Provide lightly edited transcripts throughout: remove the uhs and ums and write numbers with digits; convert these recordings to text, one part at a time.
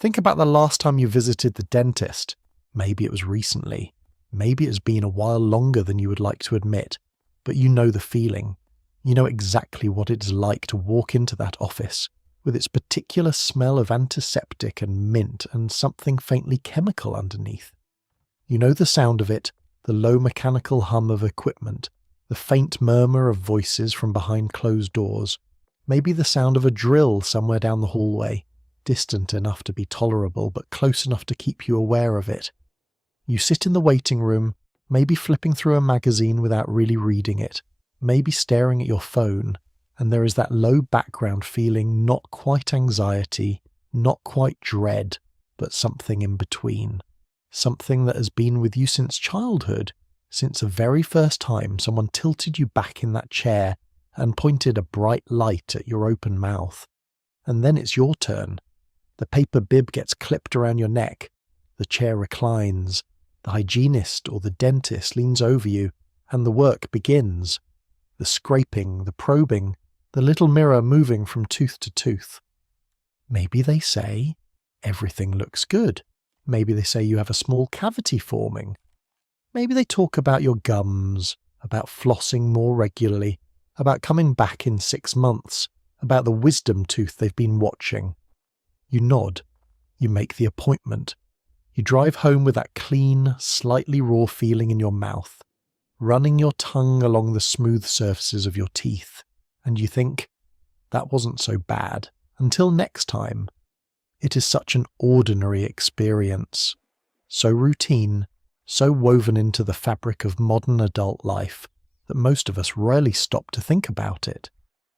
Think about the last time you visited the dentist. Maybe it was recently. Maybe it's been a while longer than you would like to admit. But you know the feeling. You know exactly what it's like to walk into that office, with its particular smell of antiseptic and mint and something faintly chemical underneath. You know the sound of it, the low mechanical hum of equipment, the faint murmur of voices from behind closed doors, maybe the sound of a drill somewhere down the hallway, distant enough to be tolerable but close enough to keep you aware of it. You sit in the waiting room, maybe flipping through a magazine without really reading it, maybe staring at your phone, and there is that low background feeling, not quite anxiety, not quite dread, but something in between. Something that has been with you since childhood, since the very first time someone tilted you back in that chair and pointed a bright light at your open mouth. And then it's your turn. The paper bib gets clipped around your neck, the chair reclines, the hygienist or the dentist leans over you, and the work begins. The scraping, the probing, the little mirror moving from tooth to tooth. Maybe they say, everything looks good. Maybe they say you have a small cavity forming. Maybe they talk about your gums, about flossing more regularly, about coming back in 6 months, about the wisdom tooth they've been watching. You nod. You make the appointment. You drive home with that clean, slightly raw feeling in your mouth, running your tongue along the smooth surfaces of your teeth, and you think, that wasn't so bad, until next time. It is such an ordinary experience, so routine, so woven into the fabric of modern adult life, that most of us rarely stop to think about it.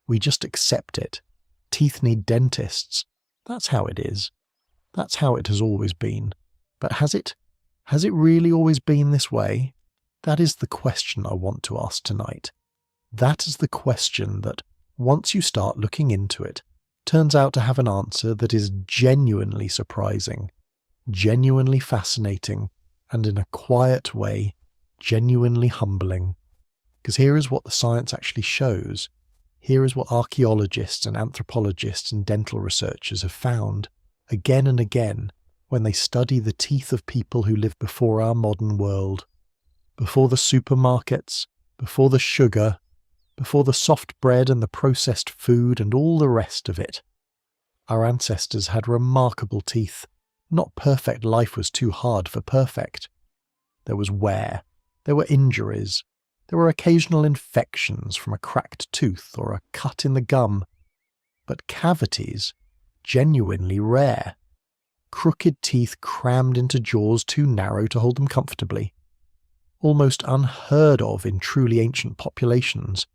We just accept it. Teeth need dentists. That's how it is. That's how it has always been. But has it? Has it really always been this way? That is the question I want to ask tonight. That is the question that, once you start looking into it, turns out to have an answer that is genuinely surprising, genuinely fascinating, and in a quiet way, genuinely humbling. Because here is what the science actually shows. Here is what archaeologists and anthropologists and dental researchers have found, again and again, when they study the teeth of people who lived before our modern world. Before the supermarkets, before the sugar, before the soft bread and the processed food and all the rest of it. Our ancestors had remarkable teeth. Not perfect. Life was too hard for perfect. There was wear. There were injuries. There were occasional infections from a cracked tooth or a cut in the gum. But cavities, genuinely rare. Crooked teeth crammed into jaws too narrow to hold them comfortably. Almost unheard of in truly ancient populations.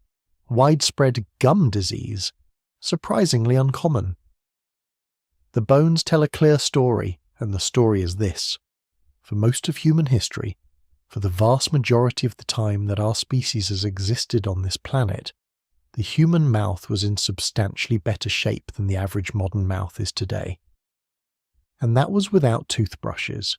Widespread gum disease, surprisingly uncommon. The bones tell a clear story, and the story is this. For most of human history, for the vast majority of the time that our species has existed on this planet, the human mouth was in substantially better shape than the average modern mouth is today. And that was without toothbrushes,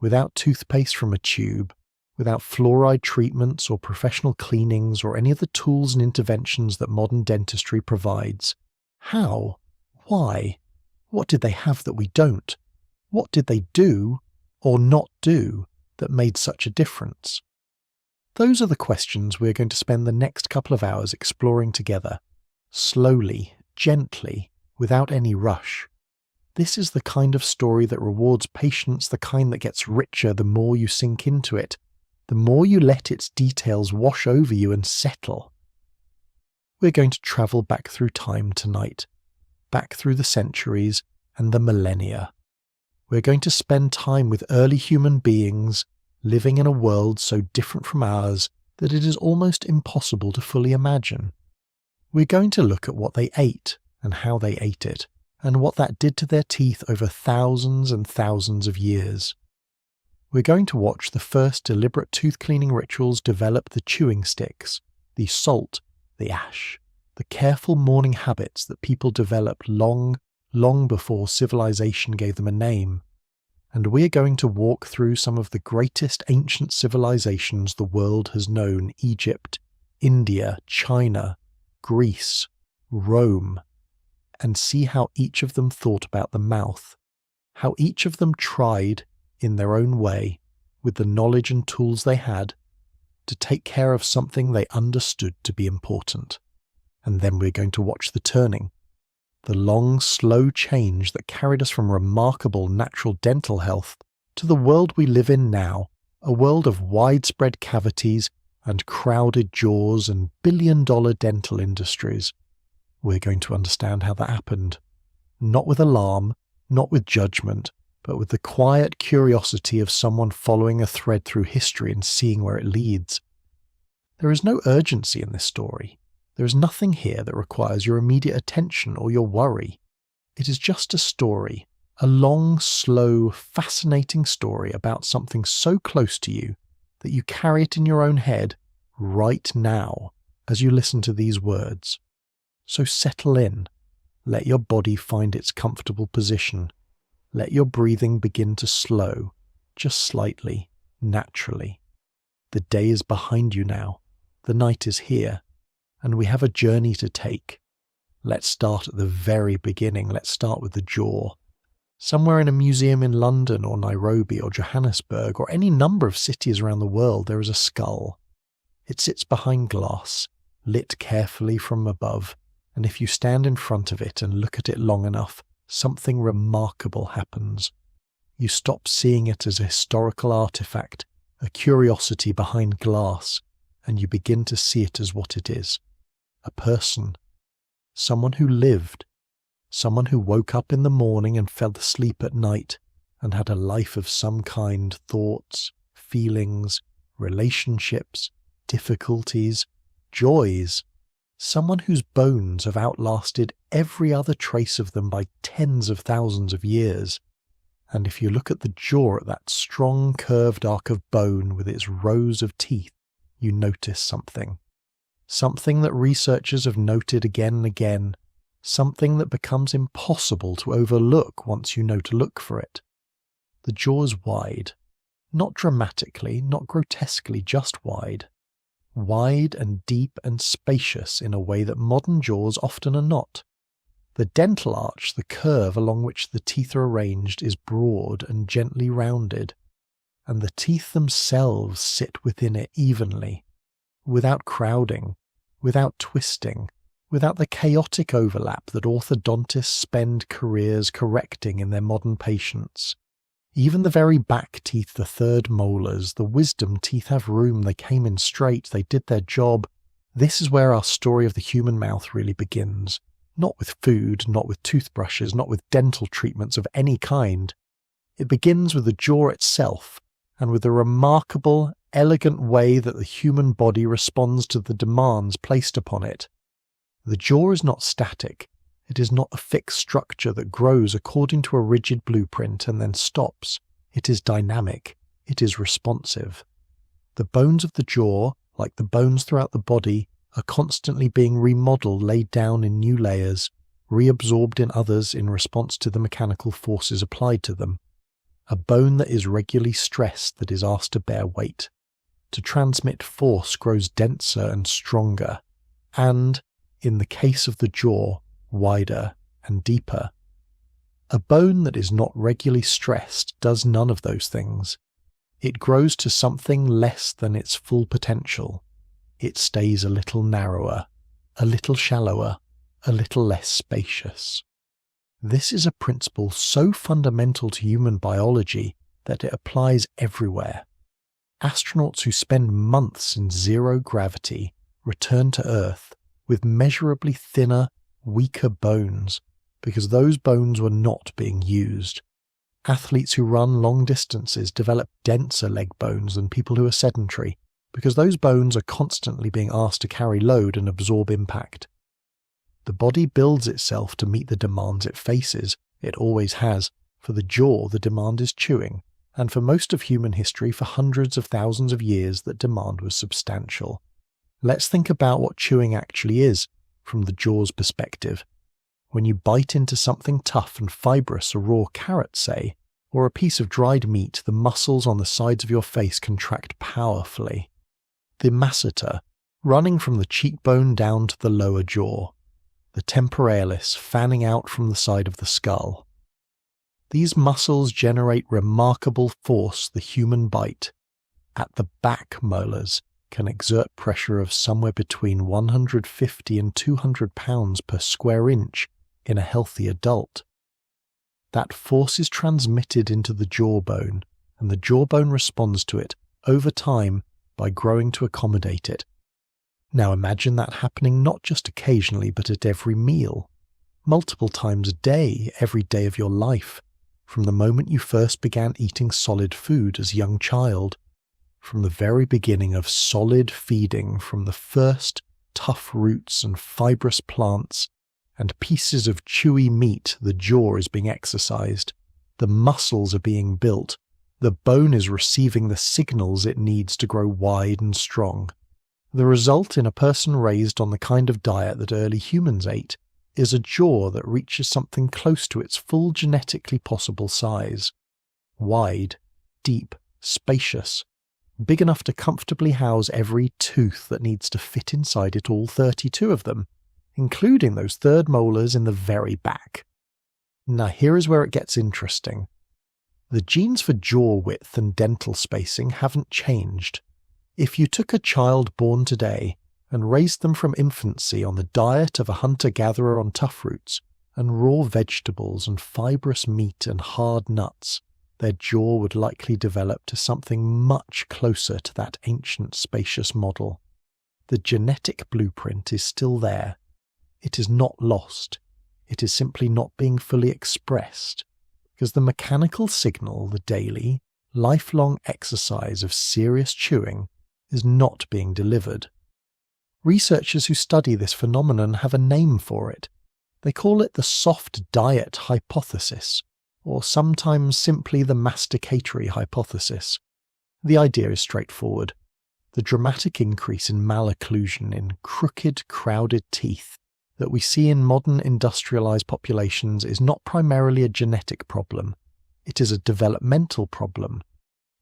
without toothpaste from a tube, without fluoride treatments or professional cleanings or any of the tools and interventions that modern dentistry provides. How? Why? What did they have that we don't? What did they do, or not do, that made such a difference? Those are the questions we're going to spend the next couple of hours exploring together, slowly, gently, without any rush. This is the kind of story that rewards patience, the kind that gets richer the more you sink into it, the more you let its details wash over you and settle. We're going to travel back through time tonight, back through the centuries and the millennia. We're going to spend time with early human beings living in a world so different from ours that it is almost impossible to fully imagine. We're going to look at what they ate and how they ate it, and what that did to their teeth over thousands and thousands of years. We're going to watch the first deliberate tooth-cleaning rituals develop the chewing sticks, the salt, the ash, the careful mourning habits that people developed long before civilization gave them a name. And we're going to walk through some of the greatest ancient civilizations the world has known: Egypt, India, China, Greece, Rome, and see how each of them thought about the mouth, how each of them tried, in their own way, with the knowledge and tools they had, to take care of something they understood to be important. And then we're going to watch the turning, the long, slow change that carried us from remarkable natural dental health to the world we live in now, a world of widespread cavities and crowded jaws and billion-dollar dental industries. We're going to understand how that happened, not with alarm, not with judgment, but with the quiet curiosity of someone following a thread through history and seeing where it leads. There is no urgency in this story. There is nothing here that requires your immediate attention or your worry. It is just a story, a long, slow, fascinating story about something so close to you that you carry it in your own head right now as you listen to these words. So settle in. Let your body find its comfortable position. Let your breathing begin to slow, just slightly, naturally. The day is behind you now. The night is here, and we have a journey to take. Let's start at the very beginning. Let's start with the jaw. Somewhere in a museum in London or Nairobi or Johannesburg or any number of cities around the world, there is a skull. It sits behind glass, lit carefully from above, and if you stand in front of it and look at it long enough, something remarkable happens. You stop seeing it as a historical artifact, a curiosity behind glass, and you begin to see it as what it is. A person. Someone who lived. Someone who woke up in the morning and fell asleep at night and had a life of some kind, thoughts, feelings, relationships, difficulties, joys. Someone whose bones have outlasted every other trace of them by tens of thousands of years. And if you look at the jaw, at that strong curved arc of bone with its rows of teeth, you notice something. Something that researchers have noted again and again. Something that becomes impossible to overlook once you know to look for it. The jaw is wide. Not dramatically, not grotesquely, just wide. Wide and deep and spacious in a way that modern jaws often are not. The dental arch, the curve along which the teeth are arranged, is broad and gently rounded, and the teeth themselves sit within it evenly, without crowding, without twisting, without the chaotic overlap that orthodontists spend careers correcting in their modern patients. Even the very back teeth, the third molars, the wisdom teeth have room, they came in straight, they did their job. This is where our story of the human mouth really begins. Not with food, not with toothbrushes, not with dental treatments of any kind. It begins with the jaw itself, and with the remarkable, elegant way that the human body responds to the demands placed upon it. The jaw is not static. It is not a fixed structure that grows according to a rigid blueprint and then stops. It is dynamic. It is responsive. The bones of the jaw, like the bones throughout the body, are constantly being remodeled, laid down in new layers, reabsorbed in others in response to the mechanical forces applied to them. A bone that is regularly stressed, that is asked to bear weight. To transmit force grows denser and stronger, and, in the case of the jaw, wider and deeper. A bone that is not regularly stressed does none of those things. It grows to something less than its full potential. It stays a little narrower, a little shallower, a little less spacious. This is a principle so fundamental to human biology that it applies everywhere. Astronauts who spend months in zero gravity return to Earth with measurably thinner, weaker bones, because those bones were not being used. Athletes who run long distances develop denser leg bones than people who are sedentary, because those bones are constantly being asked to carry load and absorb impact. The body builds itself to meet the demands it faces. It always has. For the jaw, the demand is chewing, and for most of human history, for hundreds of thousands of years, that demand was substantial. Let's think about what chewing actually is, from the jaw's perspective. When you bite into something tough and fibrous, a raw carrot, say, or a piece of dried meat, the muscles on the sides of your face contract powerfully. The masseter, running from the cheekbone down to the lower jaw. The temporalis fanning out from the side of the skull. These muscles generate remarkable force. The human bite at the back molars can exert pressure of somewhere between 150 and 200 pounds per square inch in a healthy adult. That force is transmitted into the jawbone, and the jawbone responds to it over time by growing to accommodate it. Now imagine that happening not just occasionally but at every meal, multiple times a day, every day of your life, from the moment you first began eating solid food as a young child, from the very beginning of solid feeding, from the first tough roots and fibrous plants and pieces of chewy meat. The jaw is being exercised, the muscles are being built, the bone is receiving the signals it needs to grow wide and strong. The result in a person raised on the kind of diet that early humans ate is a jaw that reaches something close to its full genetically possible size. Wide, deep, spacious, big enough to comfortably house every tooth that needs to fit inside it, all 32 of them, including those third molars in the very back. Now here is where it gets interesting. The genes for jaw width and dental spacing haven't changed. If you took a child born today and raised them from infancy on the diet of a hunter-gatherer on tough roots and raw vegetables and fibrous meat and hard nuts, their jaw would likely develop to something much closer to that ancient spacious model. The genetic blueprint is still there. It is not lost. It is simply not being fully expressed, because the mechanical signal, the daily, lifelong exercise of serious chewing, is not being delivered. Researchers who study this phenomenon have a name for it. They call it the soft diet hypothesis, or sometimes simply the masticatory hypothesis. The idea is straightforward. The dramatic increase in malocclusion, in crooked, crowded teeth, that we see in modern industrialized populations is not primarily a genetic problem. It is a developmental problem.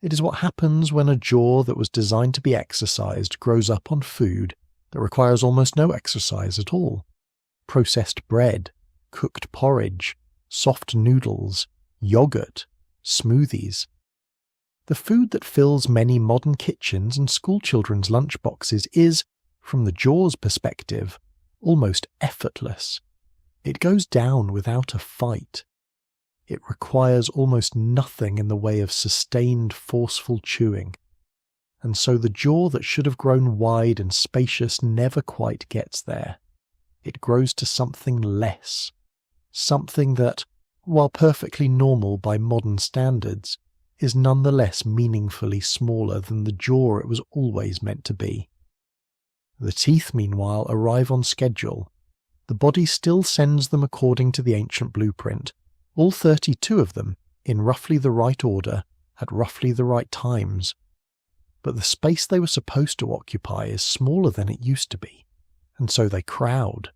It is what happens when a jaw that was designed to be exercised grows up on food that requires almost no exercise at all. Processed bread, cooked porridge, soft noodles, yogurt, smoothies. The food that fills many modern kitchens and schoolchildren's lunchboxes is, from the jaw's perspective, almost effortless. It goes down without a fight. It requires almost nothing in the way of sustained, forceful chewing. And so the jaw that should have grown wide and spacious never quite gets there. It grows to something less. Something that, while perfectly normal by modern standards, is nonetheless meaningfully smaller than the jaw it was always meant to be. The teeth, meanwhile, arrive on schedule. The body still sends them according to the ancient blueprint, all 32 of them, in roughly the right order, at roughly the right times. But the space they were supposed to occupy is smaller than it used to be, and so they crowd.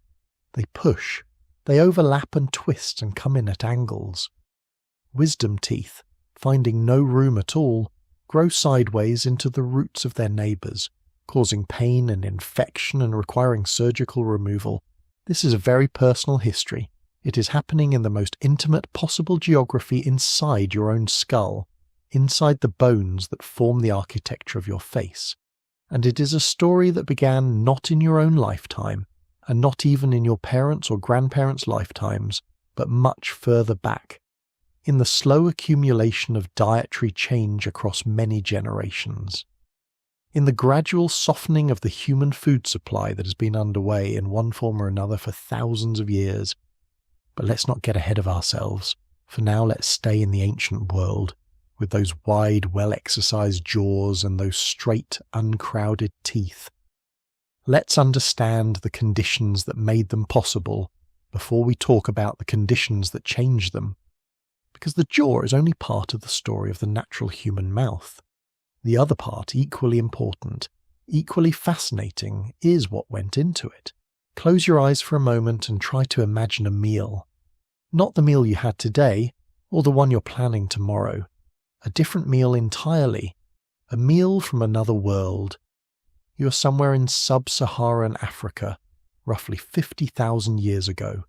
They push. They overlap and twist and come in at angles. Wisdom teeth, finding no room at all, grow sideways into the roots of their neighbours, causing pain and infection and requiring surgical removal. This is a very personal history. It is happening in the most intimate possible geography inside your own skull, inside the bones that form the architecture of your face. And it is a story that began not in your own lifetime, and not even in your parents' or grandparents' lifetimes, but much further back, in the slow accumulation of dietary change across many generations. In the gradual softening of the human food supply that has been underway in one form or another for thousands of years. But let's not get ahead of ourselves. For now, let's stay in the ancient world, with those wide, well-exercised jaws and those straight, uncrowded teeth. Let's understand the conditions that made them possible before we talk about the conditions that changed them. Because the jaw is only part of the story of the natural human mouth. The other part, equally important, equally fascinating, is what went into it. Close your eyes for a moment and try to imagine a meal. Not the meal you had today, or the one you're planning tomorrow. A different meal entirely. A meal from another world. You are somewhere in sub-Saharan Africa, roughly 50,000 years ago.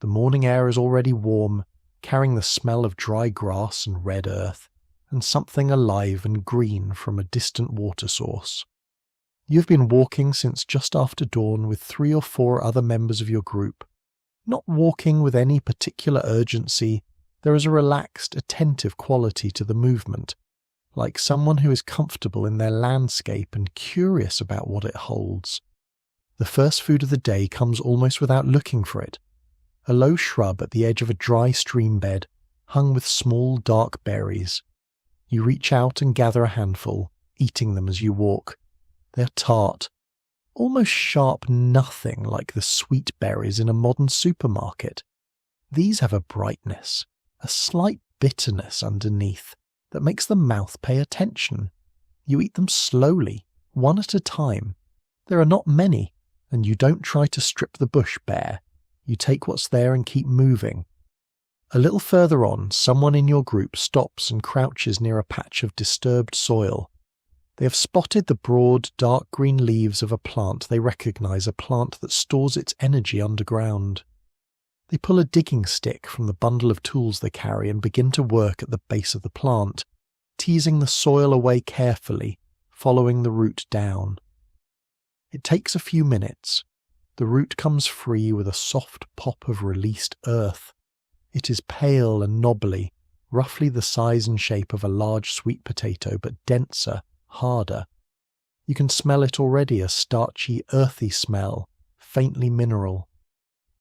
The morning air is already warm, carrying the smell of dry grass and red earth, and something alive and green from a distant water source. You've been walking since just after dawn with 3 or 4 other members of your group. Not walking with any particular urgency, there is a relaxed, attentive quality to the movement, like someone who is comfortable in their landscape and curious about what it holds. The first food of the day comes almost without looking for it. A low shrub at the edge of a dry stream bed, hung with small dark berries. You reach out and gather a handful, eating them as you walk. They're tart, almost sharp, nothing like the sweet berries in a modern supermarket. These have a brightness, a slight bitterness underneath that makes the mouth pay attention. You eat them slowly, one at a time. There are not many, and you don't try to strip the bush bare. You take what's there and keep moving. A little further on, someone in your group stops and crouches near a patch of disturbed soil. They have spotted the broad, dark green leaves of a plant they recognize, a plant that stores its energy underground. They pull a digging stick from the bundle of tools they carry and begin to work at the base of the plant, teasing the soil away carefully, following the root down. It takes a few minutes. The root comes free with a soft pop of released earth. It is pale and knobbly, roughly the size and shape of a large sweet potato, but denser, harder. You can smell it already, a starchy, earthy smell, faintly mineral.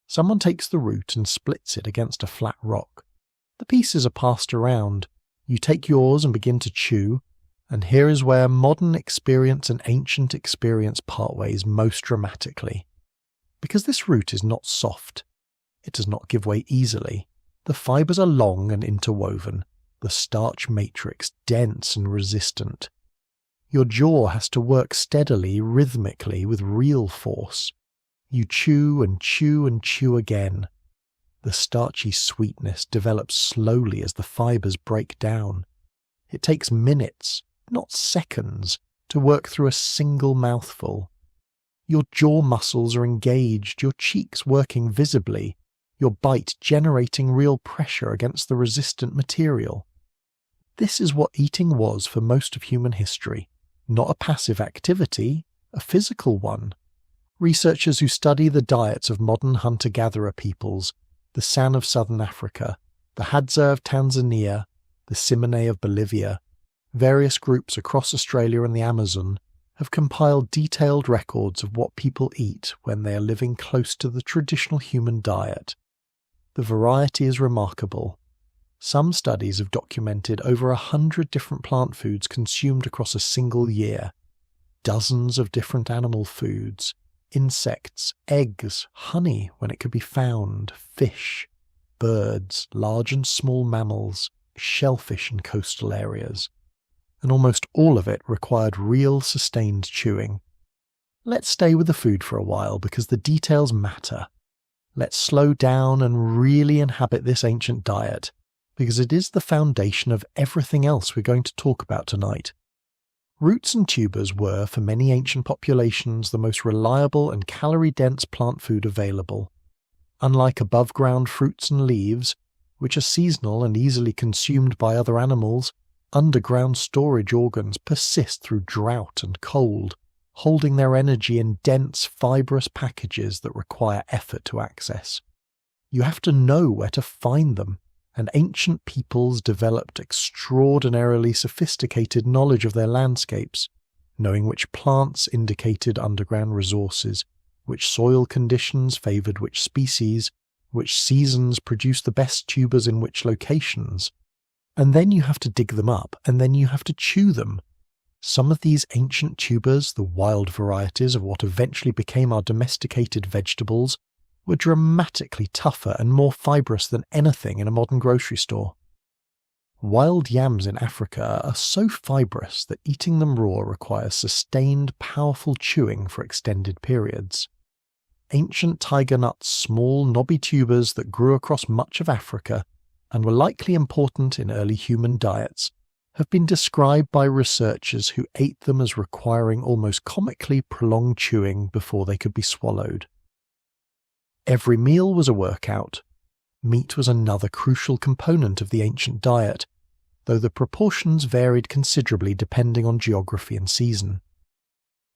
Someone takes the root and splits it against a flat rock. The pieces are passed around. You take yours and begin to chew, and here is where modern experience and ancient experience part ways most dramatically. Because this root is not soft, it does not give way easily. The fibres are long and interwoven, the starch matrix dense and resistant. Your jaw has to work steadily, rhythmically, with real force. You chew and chew and chew again. The starchy sweetness develops slowly as the fibres break down. It takes minutes, not seconds, to work through a single mouthful. Your jaw muscles are engaged, your cheeks working visibly, your bite generating real pressure against the resistant material. This is what eating was for most of human history. Not a passive activity, a physical one. Researchers who study the diets of modern hunter-gatherer peoples, the San of southern Africa, the Hadza of Tanzania, the Simone of Bolivia, various groups across Australia and the Amazon, have compiled detailed records of what people eat when they are living close to the traditional human diet. The variety is remarkable. Some studies have documented over 100 different plant foods consumed across a single year, dozens of different animal foods, insects, eggs, honey when it could be found, fish, birds, large and small mammals, shellfish in coastal areas. And almost all of it required real sustained chewing. Let's stay with the food for a while because the details matter. Let's slow down and really inhabit this ancient diet, because it is the foundation of everything else we're going to talk about tonight. Roots and tubers were, for many ancient populations, the most reliable and calorie-dense plant food available. Unlike above-ground fruits and leaves, which are seasonal and easily consumed by other animals, underground storage organs persist through drought and cold, holding their energy in dense, fibrous packages that require effort to access. You have to know where to find them, and ancient peoples developed extraordinarily sophisticated knowledge of their landscapes, knowing which plants indicated underground resources, which soil conditions favoured which species, which seasons produced the best tubers in which locations. And then you have to dig them up, and then you have to chew them. Some of these ancient tubers, the wild varieties of what eventually became our domesticated vegetables, were dramatically tougher and more fibrous than anything in a modern grocery store. Wild yams in Africa are so fibrous that eating them raw requires sustained, powerful chewing for extended periods. Ancient tiger nuts, small, knobby tubers that grew across much of Africa and were likely important in early human diets, have been described by researchers who ate them as requiring almost comically prolonged chewing before they could be swallowed. Every meal was a workout. Meat was another crucial component of the ancient diet, though the proportions varied considerably depending on geography and season.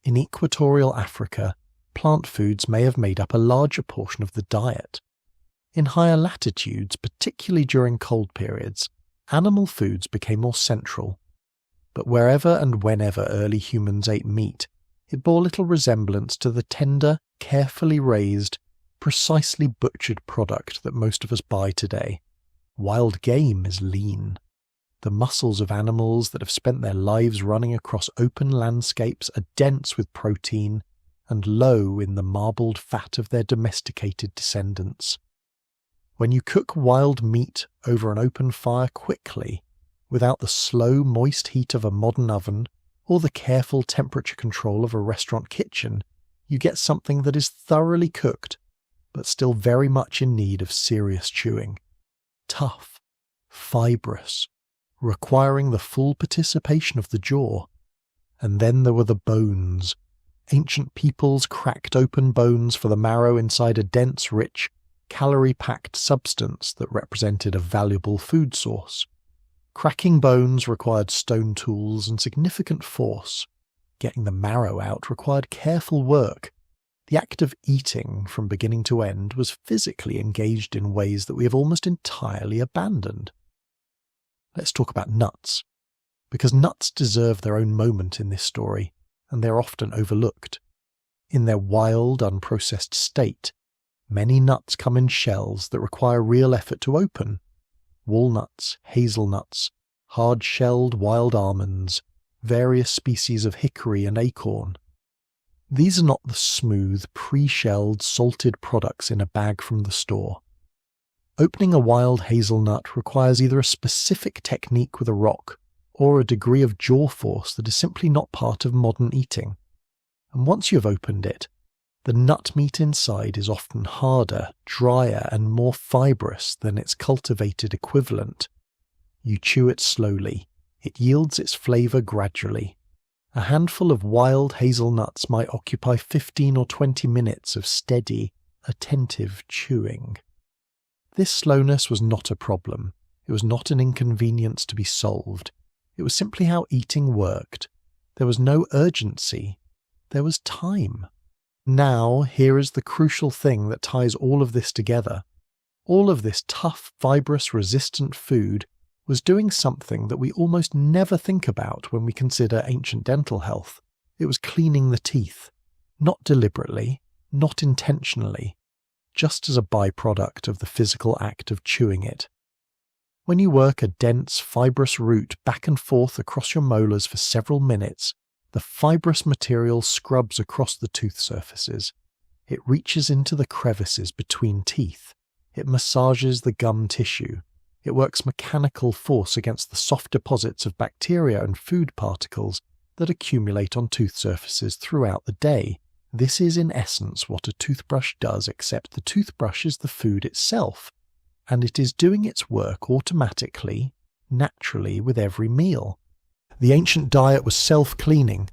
In equatorial Africa, plant foods may have made up a larger portion of the diet. In higher latitudes, particularly during cold periods, animal foods became more central. But wherever and whenever early humans ate meat, it bore little resemblance to the tender, carefully raised, precisely butchered product that most of us buy today. Wild game is lean. The muscles of animals that have spent their lives running across open landscapes are dense with protein and low in the marbled fat of their domesticated descendants. When you cook wild meat over an open fire quickly, without the slow, moist heat of a modern oven or the careful temperature control of a restaurant kitchen, you get something that is thoroughly cooked, but still very much in need of serious chewing. Tough, fibrous, requiring the full participation of the jaw. And then there were the bones. Ancient peoples cracked open bones for the marrow inside a dense, rich, calorie-packed substance that represented a valuable food source. Cracking bones required stone tools and significant force. Getting the marrow out required careful work. The act of eating, from beginning to end, was physically engaged in ways that we have almost entirely abandoned. Let's talk about nuts, because nuts deserve their own moment in this story, and they're often overlooked. In their wild, unprocessed state, many nuts come in shells that require real effort to open. Walnuts, hazelnuts, hard-shelled wild almonds, various species of hickory and acorn. These are not the smooth, pre-shelled, salted products in a bag from the store. Opening a wild hazelnut requires either a specific technique with a rock or a degree of jaw force that is simply not part of modern eating. And once you have opened it, the nut meat inside is often harder, drier, and more fibrous than its cultivated equivalent. You chew it slowly. It yields its flavour gradually. A handful of wild hazelnuts might occupy 15 or 20 minutes of steady, attentive chewing. This slowness was not a problem. It was not an inconvenience to be solved. It was simply how eating worked. There was no urgency. There was time. Now, here is the crucial thing that ties all of this together. All of this tough, fibrous, resistant food was doing something that we almost never think about when we consider ancient dental health. It was cleaning the teeth. Not deliberately, not intentionally, just as a byproduct of the physical act of chewing it. When you work a dense, fibrous root back and forth across your molars for several minutes, the fibrous material scrubs across the tooth surfaces. It reaches into the crevices between teeth. It massages the gum tissue. It works mechanical force against the soft deposits of bacteria and food particles that accumulate on tooth surfaces throughout the day. This is in essence what a toothbrush does, except the toothbrush is the food itself, and it is doing its work automatically, naturally, with every meal. The ancient diet was self-cleaning.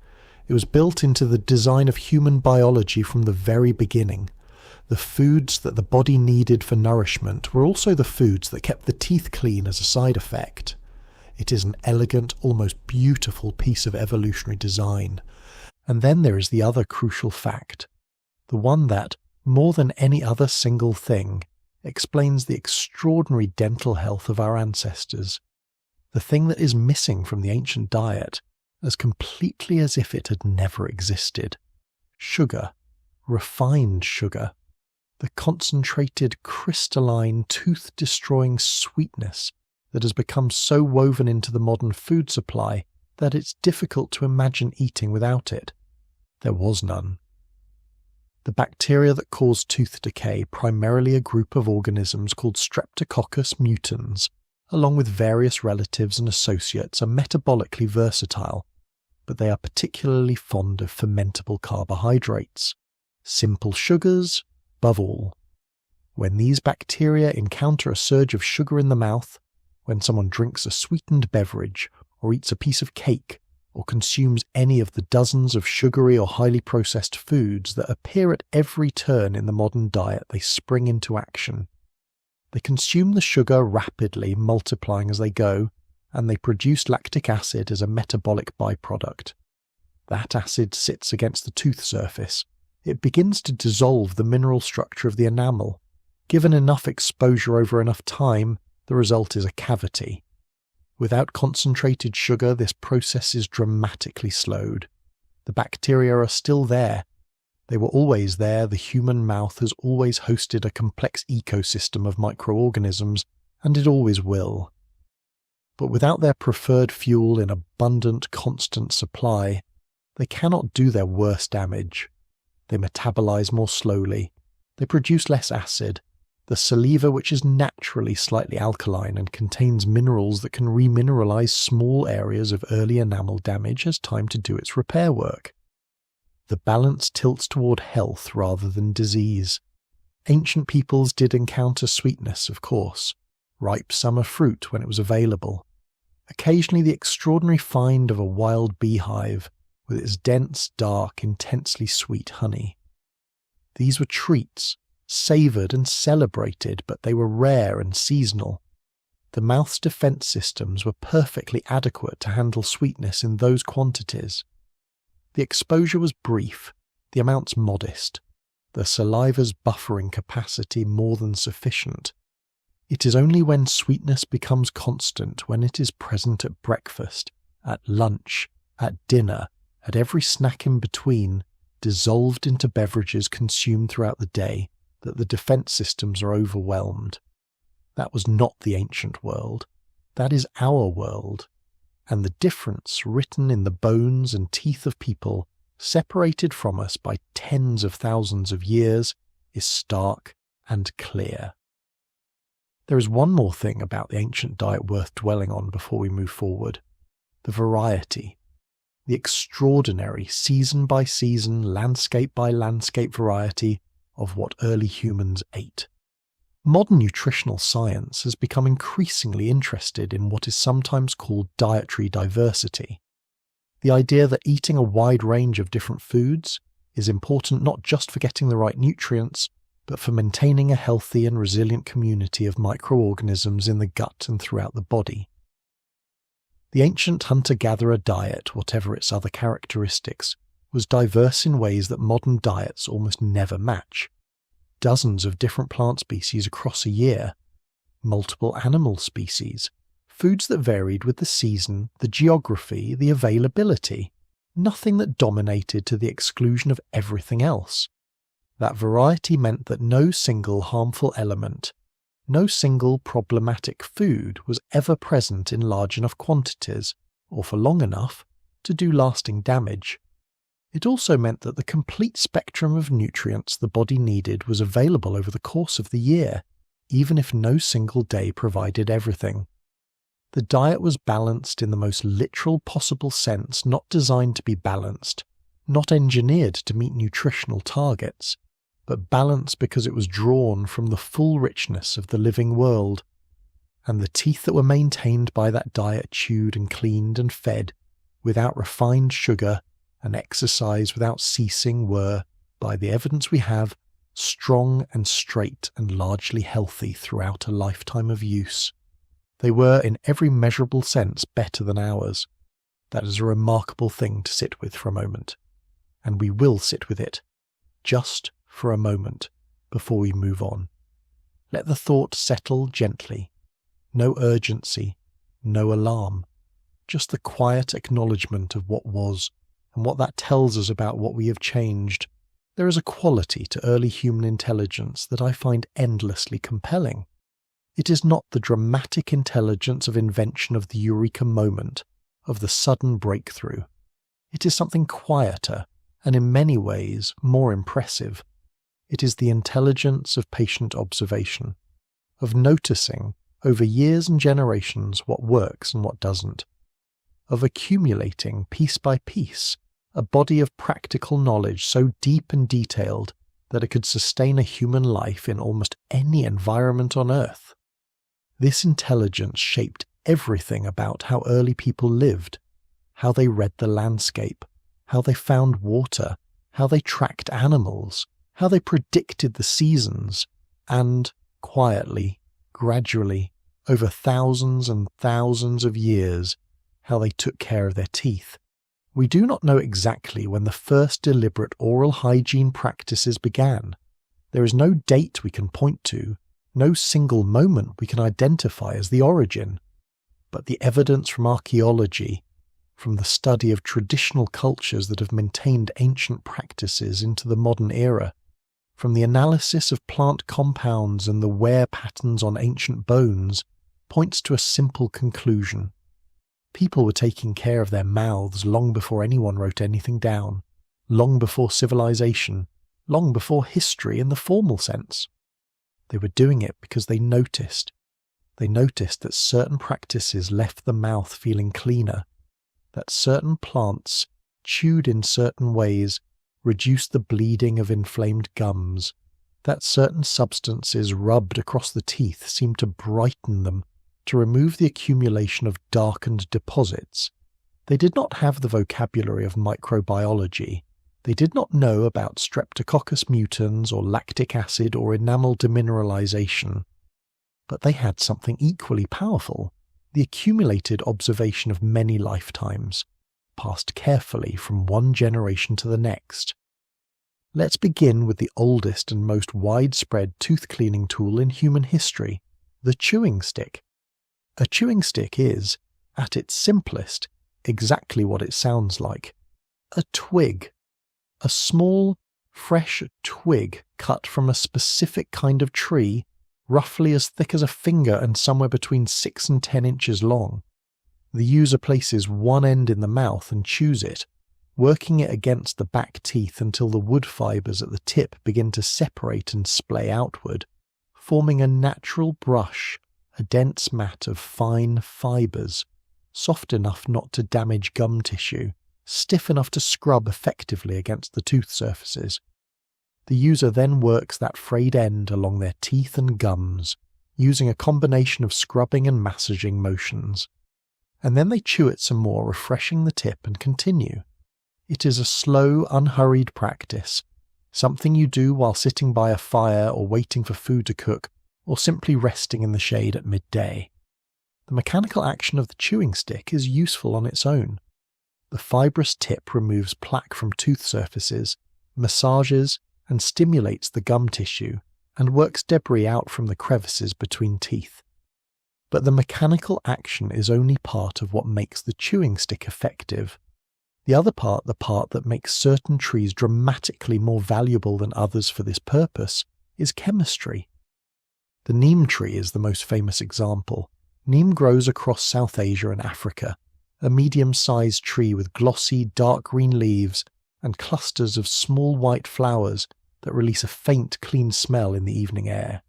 It was built into the design of human biology from the very beginning. The foods that the body needed for nourishment were also the foods that kept the teeth clean as a side effect. It is an elegant, almost beautiful piece of evolutionary design. And then there is the other crucial fact, the one that, more than any other single thing, explains the extraordinary dental health of our ancestors. The thing that is missing from the ancient diet, as completely as if it had never existed. Sugar, refined sugar, the concentrated, crystalline, tooth-destroying sweetness that has become so woven into the modern food supply that it's difficult to imagine eating without it. There was none. The bacteria that cause tooth decay, primarily a group of organisms called Streptococcus mutans, along with various relatives and associates, are metabolically versatile, but they are particularly fond of fermentable carbohydrates, simple sugars, above all. When these bacteria encounter a surge of sugar in the mouth, when someone drinks a sweetened beverage, or eats a piece of cake, or consumes any of the dozens of sugary or highly processed foods that appear at every turn in the modern diet, they spring into action. They consume the sugar rapidly, multiplying as they go, and they produce lactic acid as a metabolic byproduct. That acid sits against the tooth surface. It begins to dissolve the mineral structure of the enamel. Given enough exposure over enough time, the result is a cavity. Without concentrated sugar, this process is dramatically slowed. The bacteria are still there. They were always there. The human mouth has always hosted a complex ecosystem of microorganisms, and it always will. But without their preferred fuel in abundant, constant supply, they cannot do their worst damage. They metabolize more slowly. They produce less acid. The saliva, which is naturally slightly alkaline and contains minerals that can remineralize small areas of early enamel damage, has time to do its repair work. The balance tilts toward health rather than disease. Ancient peoples did encounter sweetness, of course, ripe summer fruit when it was available. Occasionally the extraordinary find of a wild beehive with its dense, dark, intensely sweet honey. These were treats, savoured and celebrated, but they were rare and seasonal. The mouth's defence systems were perfectly adequate to handle sweetness in those quantities. The exposure was brief, the amounts modest, the saliva's buffering capacity more than sufficient. It is only when sweetness becomes constant, when it is present at breakfast, at lunch, at dinner, at every snack in between, dissolved into beverages consumed throughout the day, that the defence systems are overwhelmed. That was not the ancient world. That is our world. And the difference written in the bones and teeth of people, separated from us by tens of thousands of years, is stark and clear. There is one more thing about the ancient diet worth dwelling on before we move forward. The variety. The extraordinary season-by-season, landscape-by-landscape variety of what early humans ate. Modern nutritional science has become increasingly interested in what is sometimes called dietary diversity. The idea that eating a wide range of different foods is important not just for getting the right nutrients, but for maintaining a healthy and resilient community of microorganisms in the gut and throughout the body. The ancient hunter-gatherer diet, whatever its other characteristics, was diverse in ways that modern diets almost never match. Dozens of different plant species across a year, multiple animal species, foods that varied with the season, the geography, the availability, nothing that dominated to the exclusion of everything else. That variety meant that no single harmful element, no single problematic food was ever present in large enough quantities, or for long enough, to do lasting damage. It also meant that the complete spectrum of nutrients the body needed was available over the course of the year, even if no single day provided everything. The diet was balanced in the most literal possible sense, not designed to be balanced, not engineered to meet nutritional targets, but balanced because it was drawn from the full richness of the living world, and the teeth that were maintained by that diet chewed and cleaned and fed, without refined sugar, and exercise without ceasing were, by the evidence we have, strong and straight and largely healthy throughout a lifetime of use. They were, in every measurable sense, better than ours. That is a remarkable thing to sit with for a moment, and we will sit with it, just for a moment, before we move on. Let the thought settle gently. No urgency, no alarm, just the quiet acknowledgement of what was, and what that tells us about what we have changed. There is a quality to early human intelligence that I find endlessly compelling. It is not the dramatic intelligence of invention of the eureka moment, of the sudden breakthrough. It is something quieter, and in many ways more impressive. It is the intelligence of patient observation, of noticing, over years and generations, what works and what doesn't, of accumulating, piece by piece, a body of practical knowledge so deep and detailed that it could sustain a human life in almost any environment on Earth. This intelligence shaped everything about how early people lived, how they read the landscape, how they found water, how they tracked animals, how they predicted the seasons, and, quietly, gradually, over thousands and thousands of years, how they took care of their teeth. We do not know exactly when the first deliberate oral hygiene practices began. There is no date we can point to, no single moment we can identify as the origin. But the evidence from archaeology, from the study of traditional cultures that have maintained ancient practices into the modern era, from the analysis of plant compounds and the wear patterns on ancient bones, points to a simple conclusion. People were taking care of their mouths long before anyone wrote anything down, long before civilization, long before history in the formal sense. They were doing it because they noticed. They noticed that certain practices left the mouth feeling cleaner, that certain plants, chewed in certain ways, reduced the bleeding of inflamed gums, that certain substances rubbed across the teeth seemed to brighten them, to remove the accumulation of darkened deposits. They did not have the vocabulary of microbiology. They did not know about Streptococcus mutans or lactic acid or enamel demineralization. But they had something equally powerful, the accumulated observation of many lifetimes, passed carefully from one generation to the next. Let's begin with the oldest and most widespread tooth cleaning tool in human history, the chewing stick. A chewing stick is, at its simplest, exactly what it sounds like. A twig. A small, fresh twig cut from a specific kind of tree, roughly as thick as a finger and somewhere between 6 and 10 inches long. The user places one end in the mouth and chews it, working it against the back teeth until the wood fibers at the tip begin to separate and splay outward, forming a natural brush, a dense mat of fine fibers, soft enough not to damage gum tissue, stiff enough to scrub effectively against the tooth surfaces. The user then works that frayed end along their teeth and gums, using a combination of scrubbing and massaging motions. And then they chew it some more, refreshing the tip, and continue. It is a slow, unhurried practice, something you do while sitting by a fire or waiting for food to cook, or simply resting in the shade at midday. The mechanical action of the chewing stick is useful on its own. The fibrous tip removes plaque from tooth surfaces, massages and stimulates the gum tissue, and works debris out from the crevices between teeth. But the mechanical action is only part of what makes the chewing stick effective. The other part, the part that makes certain trees dramatically more valuable than others for this purpose, is chemistry. The neem tree is the most famous example. Neem grows across South Asia and Africa, a medium-sized tree with glossy dark green leaves and clusters of small white flowers that release a faint, clean smell in the evening air.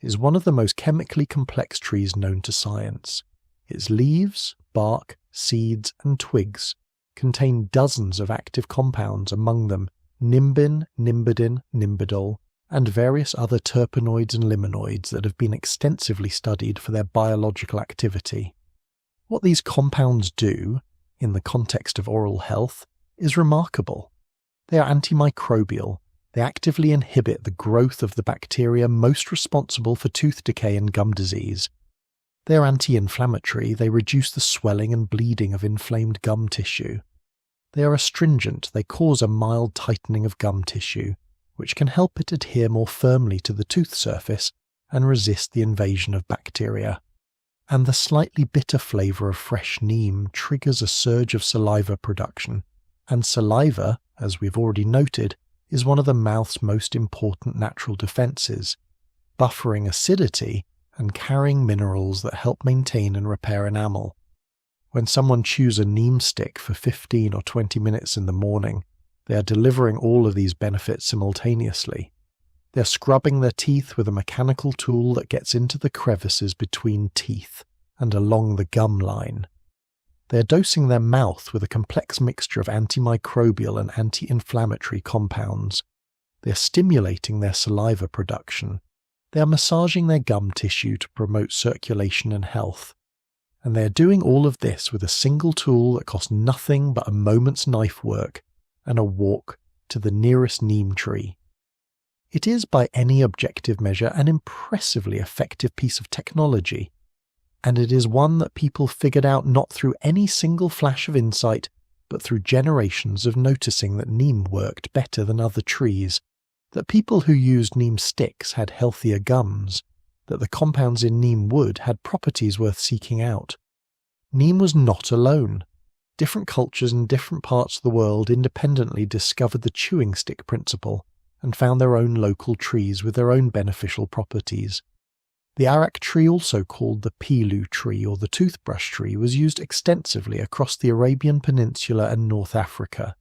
It is one of the most chemically complex trees known to science. Its leaves, bark, seeds, and twigs contain dozens of active compounds, among them nimbin, nimbidin, nimbidol, and various other terpenoids and limonoids that have been extensively studied for their biological activity. What these compounds do, in the context of oral health, is remarkable. They are antimicrobial. They actively inhibit the growth of the bacteria most responsible for tooth decay and gum disease. They are anti-inflammatory. They reduce the swelling and bleeding of inflamed gum tissue. They are astringent. They cause a mild tightening of gum tissue, which can help it adhere more firmly to the tooth surface and resist the invasion of bacteria. And the slightly bitter flavour of fresh neem triggers a surge of saliva production, and saliva, as we've already noted, is one of the mouth's most important natural defences, buffering acidity and carrying minerals that help maintain and repair enamel. When someone chews a neem stick for 15 or 20 minutes in the morning, they are delivering all of these benefits simultaneously. They are scrubbing their teeth with a mechanical tool that gets into the crevices between teeth and along the gum line. They are dosing their mouth with a complex mixture of antimicrobial and anti-inflammatory compounds. They are stimulating their saliva production. They are massaging their gum tissue to promote circulation and health. And they are doing all of this with a single tool that costs nothing but a moment's knife work and a walk to the nearest neem tree. It is, by any objective measure, an impressively effective piece of technology, and it is one that people figured out not through any single flash of insight, but through generations of noticing that neem worked better than other trees, that people who used neem sticks had healthier gums, that the compounds in neem wood had properties worth seeking out. Neem was not alone. Different cultures in different parts of the world independently discovered the chewing stick principle and found their own local trees with their own beneficial properties. The arak tree, also called the pilu tree or the toothbrush tree, was used extensively across the Arabian Peninsula and North Africa.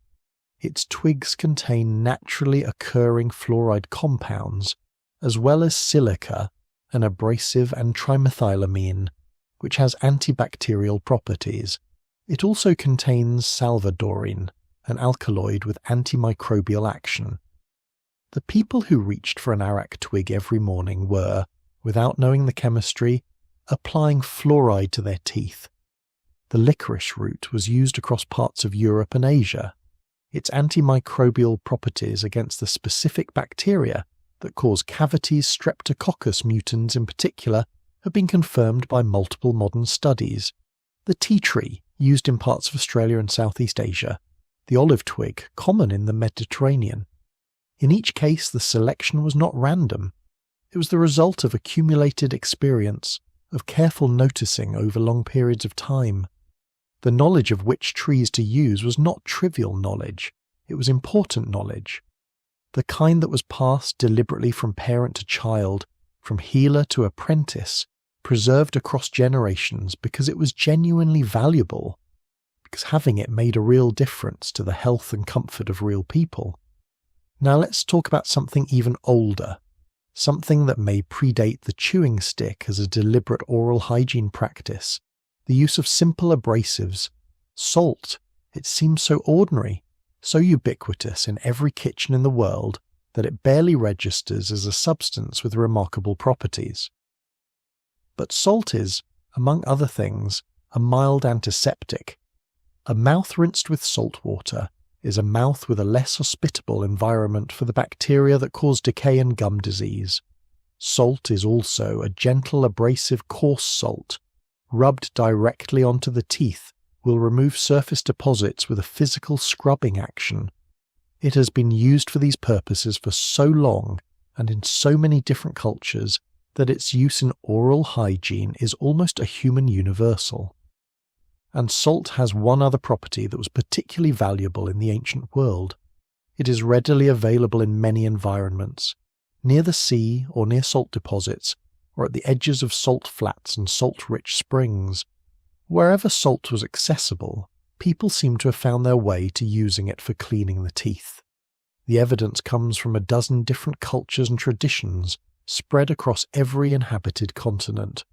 Its twigs contain naturally occurring fluoride compounds, as well as silica, an abrasive, and trimethylamine, which has antibacterial properties. It also contains salvadorine, an alkaloid with antimicrobial action. The people who reached for an arak twig every morning were, without knowing the chemistry, applying fluoride to their teeth. The licorice root was used across parts of Europe and Asia. Its antimicrobial properties against the specific bacteria that cause cavities, Streptococcus mutans in particular, have been confirmed by multiple modern studies. The tea tree, used in parts of Australia and Southeast Asia. The olive twig, common in the Mediterranean. In each case, the selection was not random. It was the result of accumulated experience, of careful noticing over long periods of time. The knowledge of which trees to use was not trivial knowledge, it was important knowledge. The kind that was passed deliberately from parent to child, from healer to apprentice, preserved across generations because it was genuinely valuable, because having it made a real difference to the health and comfort of real people. Now let's talk about something even older. Something that may predate the chewing stick as a deliberate oral hygiene practice, the use of simple abrasives. Salt, it seems so ordinary, so ubiquitous in every kitchen in the world that it barely registers as a substance with remarkable properties. But salt is, among other things, a mild antiseptic. A mouth rinsed with salt water is a mouth with a less hospitable environment for the bacteria that cause decay and gum disease. Salt is also a gentle abrasive coarse salt. Rubbed directly onto the teeth will remove surface deposits with a physical scrubbing action. It has been used for these purposes for so long and in so many different cultures that its use in oral hygiene is almost a human universal. And salt has one other property that was particularly valuable in the ancient world. It is readily available in many environments, near the sea or near salt deposits, or at the edges of salt flats and salt-rich springs. Wherever salt was accessible, people seem to have found their way to using it for cleaning the teeth. The evidence comes from a dozen different cultures and traditions spread across every inhabited continent.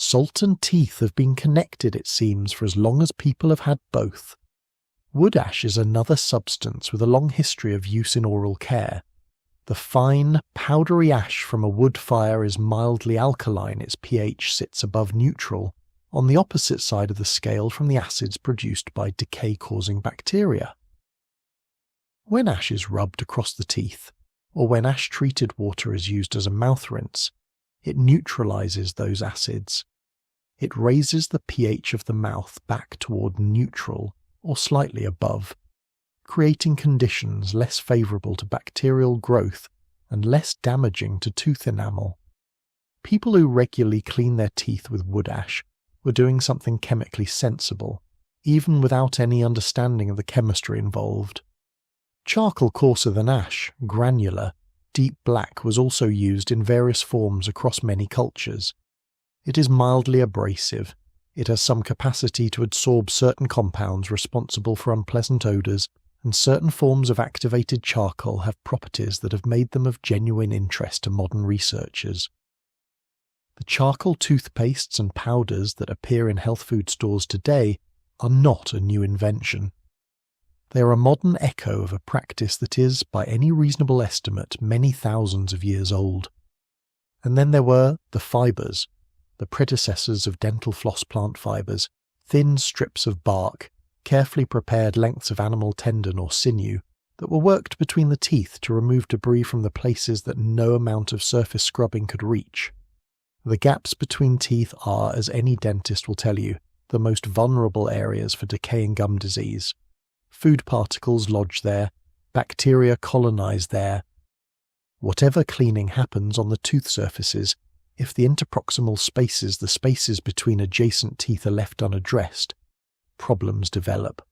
Salt and teeth have been connected, it seems, for as long as people have had both. Wood ash is another substance with a long history of use in oral care. The fine, powdery ash from a wood fire is mildly alkaline, its pH sits above neutral, on the opposite side of the scale from the acids produced by decay-causing bacteria. When ash is rubbed across the teeth, or when ash-treated water is used as a mouth rinse, it neutralizes those acids. It raises the pH of the mouth back toward neutral or slightly above, creating conditions less favorable to bacterial growth and less damaging to tooth enamel. People who regularly clean their teeth with wood ash were doing something chemically sensible, even without any understanding of the chemistry involved. Charcoal coarser than ash, granular, deep black was also used in various forms across many cultures. It is mildly abrasive. It has some capacity to absorb certain compounds responsible for unpleasant odours, and certain forms of activated charcoal have properties that have made them of genuine interest to modern researchers. The charcoal toothpastes and powders that appear in health food stores today are not a new invention. They are a modern echo of a practice that is, by any reasonable estimate, many thousands of years old. And then there were the fibres, the predecessors of dental floss plant fibres, thin strips of bark, carefully prepared lengths of animal tendon or sinew, that were worked between the teeth to remove debris from the places that no amount of surface scrubbing could reach. The gaps between teeth are, as any dentist will tell you, the most vulnerable areas for decaying gum disease. Food particles lodge there, bacteria colonize there. Whatever cleaning happens on the tooth surfaces, if the interproximal spaces, the spaces between adjacent teeth, are left unaddressed, problems develop.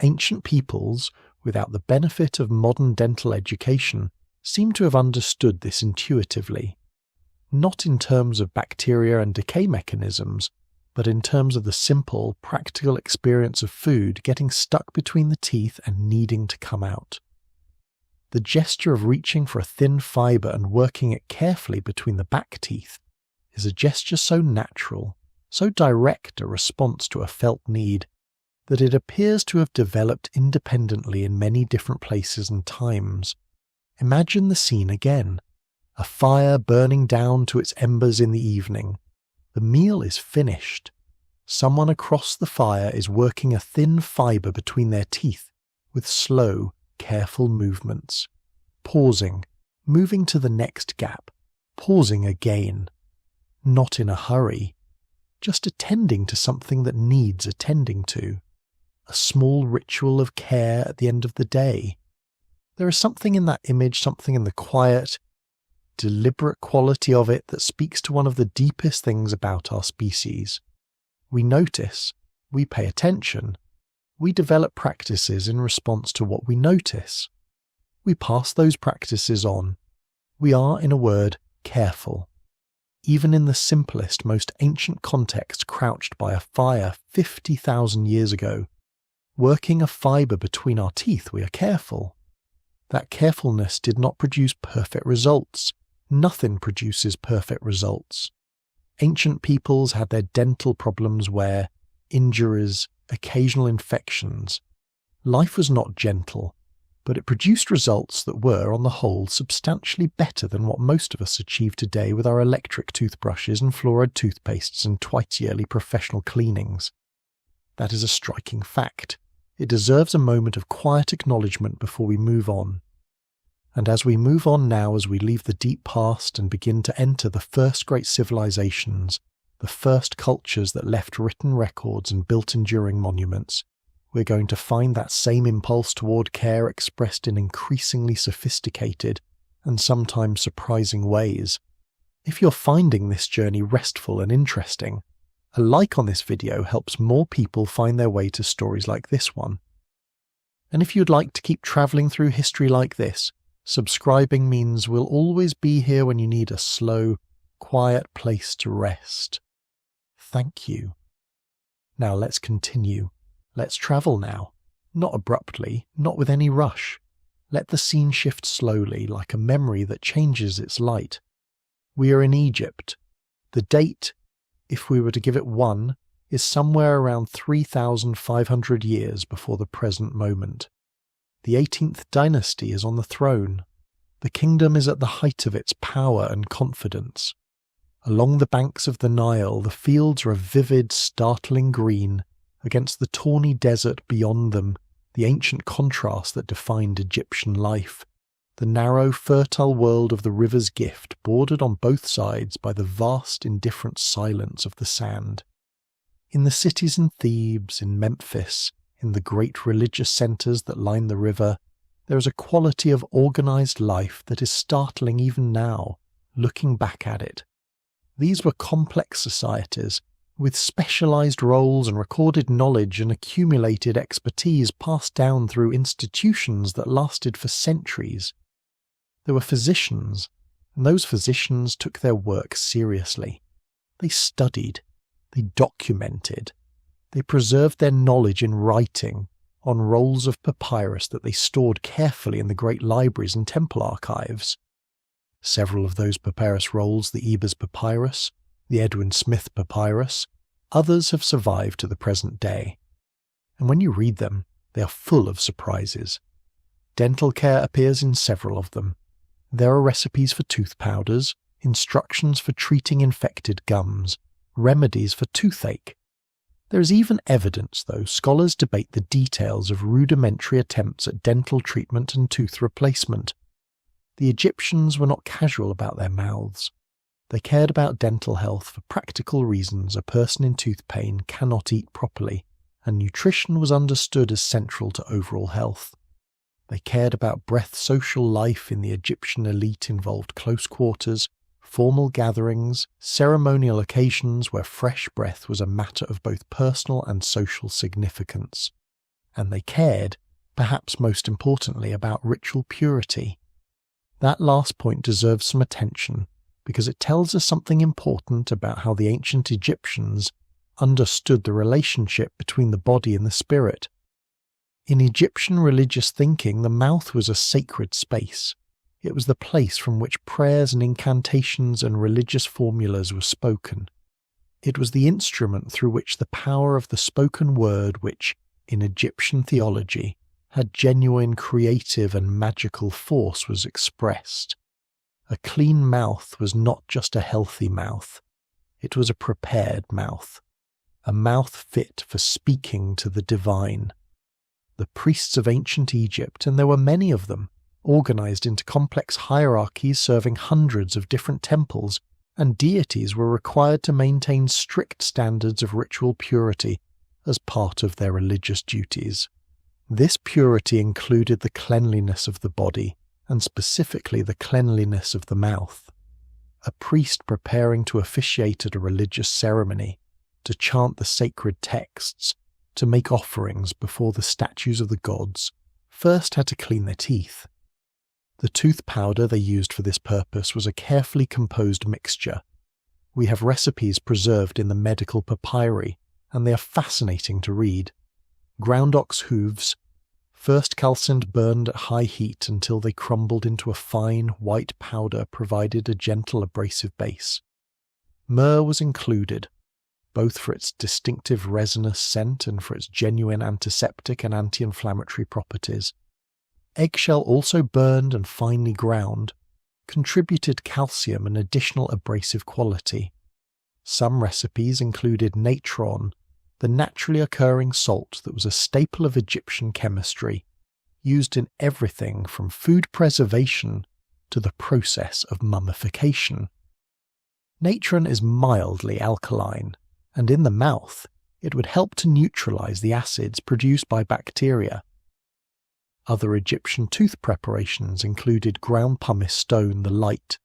Ancient peoples, without the benefit of modern dental education, seem to have understood this intuitively. Not in terms of bacteria and decay mechanisms, but in terms of the simple, practical experience of food getting stuck between the teeth and needing to come out. The gesture of reaching for a thin fibre and working it carefully between the back teeth is a gesture so natural, so direct a response to a felt need, that it appears to have developed independently in many different places and times. Imagine the scene again. A fire burning down to its embers in the evening. The meal is finished. Someone across the fire is working a thin fibre between their teeth with slow, careful movements. Pausing, moving to the next gap, pausing again. Not in a hurry, just attending to something that needs attending to. A small ritual of care at the end of the day. There is something in that image, something in the quiet, deliberate quality of it that speaks to one of the deepest things about our species. We notice, we pay attention, we develop practices in response to what we notice. We pass those practices on. We are, in a word, careful. Even in the simplest, most ancient context crouched by a fire 50,000 years ago, working a fibre between our teeth, we are careful. That carefulness did not produce perfect results. Nothing produces perfect results. Ancient peoples had their dental problems where injuries, occasional infections. Life was not gentle, but it produced results that were, on the whole, substantially better than what most of us achieve today with our electric toothbrushes and fluoride toothpastes and twice-yearly professional cleanings. That is a striking fact. It deserves a moment of quiet acknowledgement before we move on. And as we move on now, as we leave the deep past and begin to enter the first great civilizations, the first cultures that left written records and built enduring monuments, we're going to find that same impulse toward care expressed in increasingly sophisticated and sometimes surprising ways. If you're finding this journey restful and interesting, a like on this video helps more people find their way to stories like this one. And if you'd like to keep travelling through history like this, subscribing means we'll always be here when you need a slow, quiet place to rest. Thank you. Now let's continue. Let's travel now. Not abruptly, not with any rush. Let the scene shift slowly, like a memory that changes its light. We are in Egypt. The date, if we were to give it one, is somewhere around 3,500 years before the present moment. The 18th dynasty is on the throne. The kingdom is at the height of its power and confidence. Along the banks of the Nile, the fields are a vivid, startling green. Against the tawny desert beyond them, the ancient contrast that defined Egyptian life. The narrow, fertile world of the river's gift, bordered on both sides by the vast, indifferent silence of the sand. In the cities in Thebes, in Memphis, in the great religious centres that line the river, there is a quality of organised life that is startling even now, looking back at it. These were complex societies, with specialised roles and recorded knowledge and accumulated expertise passed down through institutions that lasted for centuries. There were physicians, and those physicians took their work seriously. They studied, they documented, they preserved their knowledge in writing, on rolls of papyrus that they stored carefully in the great libraries and temple archives. Several of those papyrus rolls, the Ebers Papyrus, the Edwin Smith Papyrus, others have survived to the present day. And when you read them, they are full of surprises. Dental care appears in several of them. There are recipes for tooth powders, instructions for treating infected gums, remedies for toothache. There is even evidence, though scholars debate the details of rudimentary attempts at dental treatment and tooth replacement. The Egyptians were not casual about their mouths. They cared about dental health for practical reasons. A person in tooth pain cannot eat properly, and nutrition was understood as central to overall health. They cared about breath. Social life in the Egyptian elite involved close quarters, formal gatherings, ceremonial occasions where fresh breath was a matter of both personal and social significance. And they cared, perhaps most importantly, about ritual purity. That last point deserves some attention because it tells us something important about how the ancient Egyptians understood the relationship between the body and the spirit. In Egyptian religious thinking, the mouth was a sacred space. It was the place from which prayers and incantations and religious formulas were spoken. It was the instrument through which the power of the spoken word, which, in Egyptian theology, had genuine creative and magical force, was expressed. A clean mouth was not just a healthy mouth. It was a prepared mouth. A mouth fit for speaking to the divine. The priests of ancient Egypt, and there were many of them, organized into complex hierarchies serving hundreds of different temples, and deities were required to maintain strict standards of ritual purity as part of their religious duties. This purity included the cleanliness of the body, and specifically the cleanliness of the mouth. A priest preparing to officiate at a religious ceremony, to chant the sacred texts, to make offerings before the statues of the gods, first had to clean their teeth. The tooth powder they used for this purpose was a carefully composed mixture. We have recipes preserved in the medical papyri, and they are fascinating to read. Ground ox hooves, first calcined, burned at high heat until they crumbled into a fine, white powder, provided a gentle abrasive base. Myrrh was included, both for its distinctive resinous scent and for its genuine antiseptic and anti-inflammatory properties. Eggshell, also burned and finely ground, contributed calcium and additional abrasive quality. Some recipes included natron, the naturally occurring salt that was a staple of Egyptian chemistry, used in everything from food preservation to the process of mummification. Natron is mildly alkaline, and in the mouth it would help to neutralize the acids produced by bacteria. Other Egyptian tooth preparations included ground pumice stone, the light,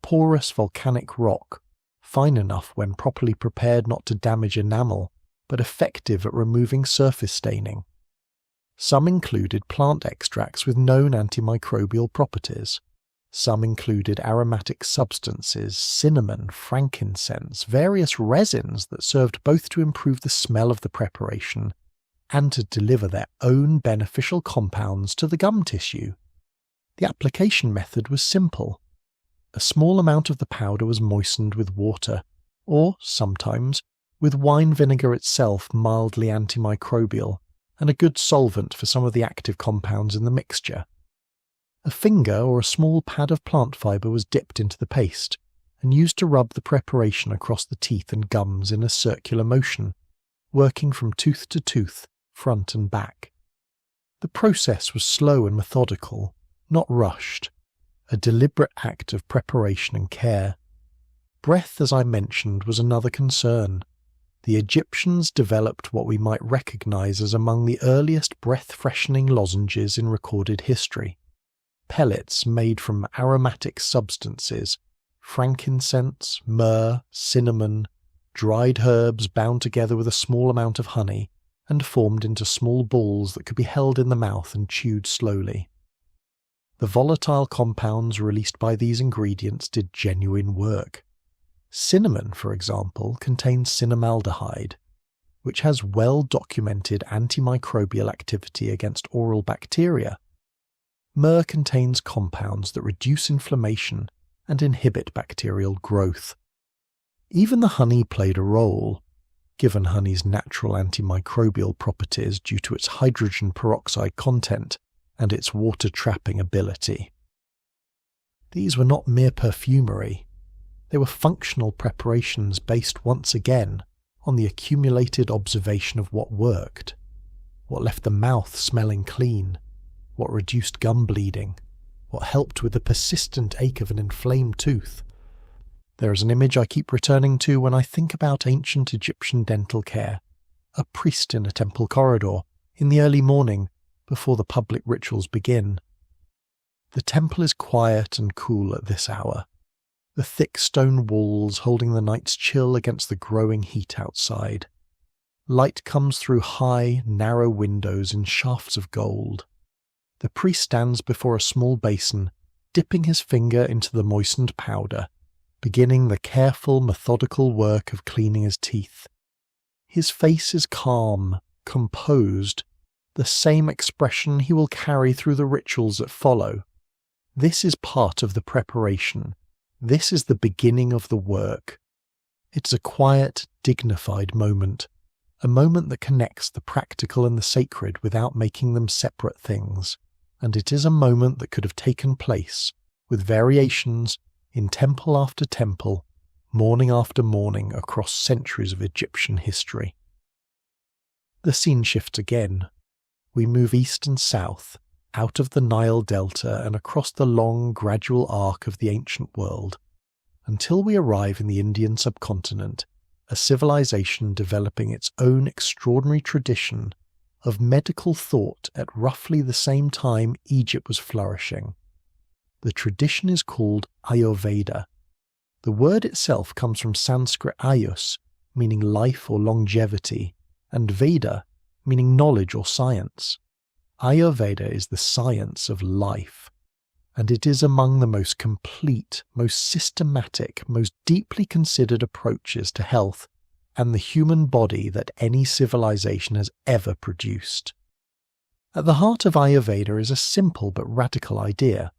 porous volcanic rock, fine enough when properly prepared not to damage enamel, but effective at removing surface staining. Some included plant extracts with known antimicrobial properties. Some included aromatic substances, cinnamon, frankincense, various resins that served both to improve the smell of the preparation and to deliver their own beneficial compounds to the gum tissue. The application method was simple. A small amount of the powder was moistened with water, or, sometimes, with wine vinegar itself, mildly antimicrobial, and a good solvent for some of the active compounds in the mixture. A finger or a small pad of plant fibre was dipped into the paste, and used to rub the preparation across the teeth and gums in a circular motion, working from tooth to tooth, front and back. The process was slow and methodical, not rushed, a deliberate act of preparation and care. Breath, as I mentioned, was another concern. The Egyptians developed what we might recognize as among the earliest breath-freshening lozenges in recorded history. Pellets made from aromatic substances, frankincense, myrrh, cinnamon, dried herbs bound together with a small amount of honey, and formed into small balls that could be held in the mouth and chewed slowly. The volatile compounds released by these ingredients did genuine work. Cinnamon, for example, contains cinnamaldehyde, which has well-documented antimicrobial activity against oral bacteria. Myrrh contains compounds that reduce inflammation and inhibit bacterial growth. Even the honey played a role, given honey's natural antimicrobial properties due to its hydrogen peroxide content and its water-trapping ability. These were not mere perfumery. They were functional preparations based once again on the accumulated observation of what worked, what left the mouth smelling clean, what reduced gum bleeding, what helped with the persistent ache of an inflamed tooth. There is an image I keep returning to when I think about ancient Egyptian dental care. A priest in a temple corridor, in the early morning, before the public rituals begin. The temple is quiet and cool at this hour, the thick stone walls holding the night's chill against the growing heat outside. Light comes through high, narrow windows in shafts of gold. The priest stands before a small basin, dipping his finger into the moistened powder, beginning the careful, methodical work of cleaning his teeth. His face is calm, composed, the same expression he will carry through the rituals that follow. This is part of the preparation. This is the beginning of the work. It's a quiet, dignified moment, a moment that connects the practical and the sacred without making them separate things, and it is a moment that could have taken place, with variations, in temple after temple, morning after morning across centuries of Egyptian history. The scene shifts again. We move east and south, out of the Nile Delta and across the long, gradual arc of the ancient world, until we arrive in the Indian subcontinent, a civilization developing its own extraordinary tradition of medical thought at roughly the same time Egypt was flourishing. The tradition is called Ayurveda. The word itself comes from Sanskrit ayus, meaning life or longevity, and Veda, meaning knowledge or science. Ayurveda is the science of life, and it is among the most complete, most systematic, most deeply considered approaches to health and the human body that any civilization has ever produced. At the heart of Ayurveda is a simple but radical idea.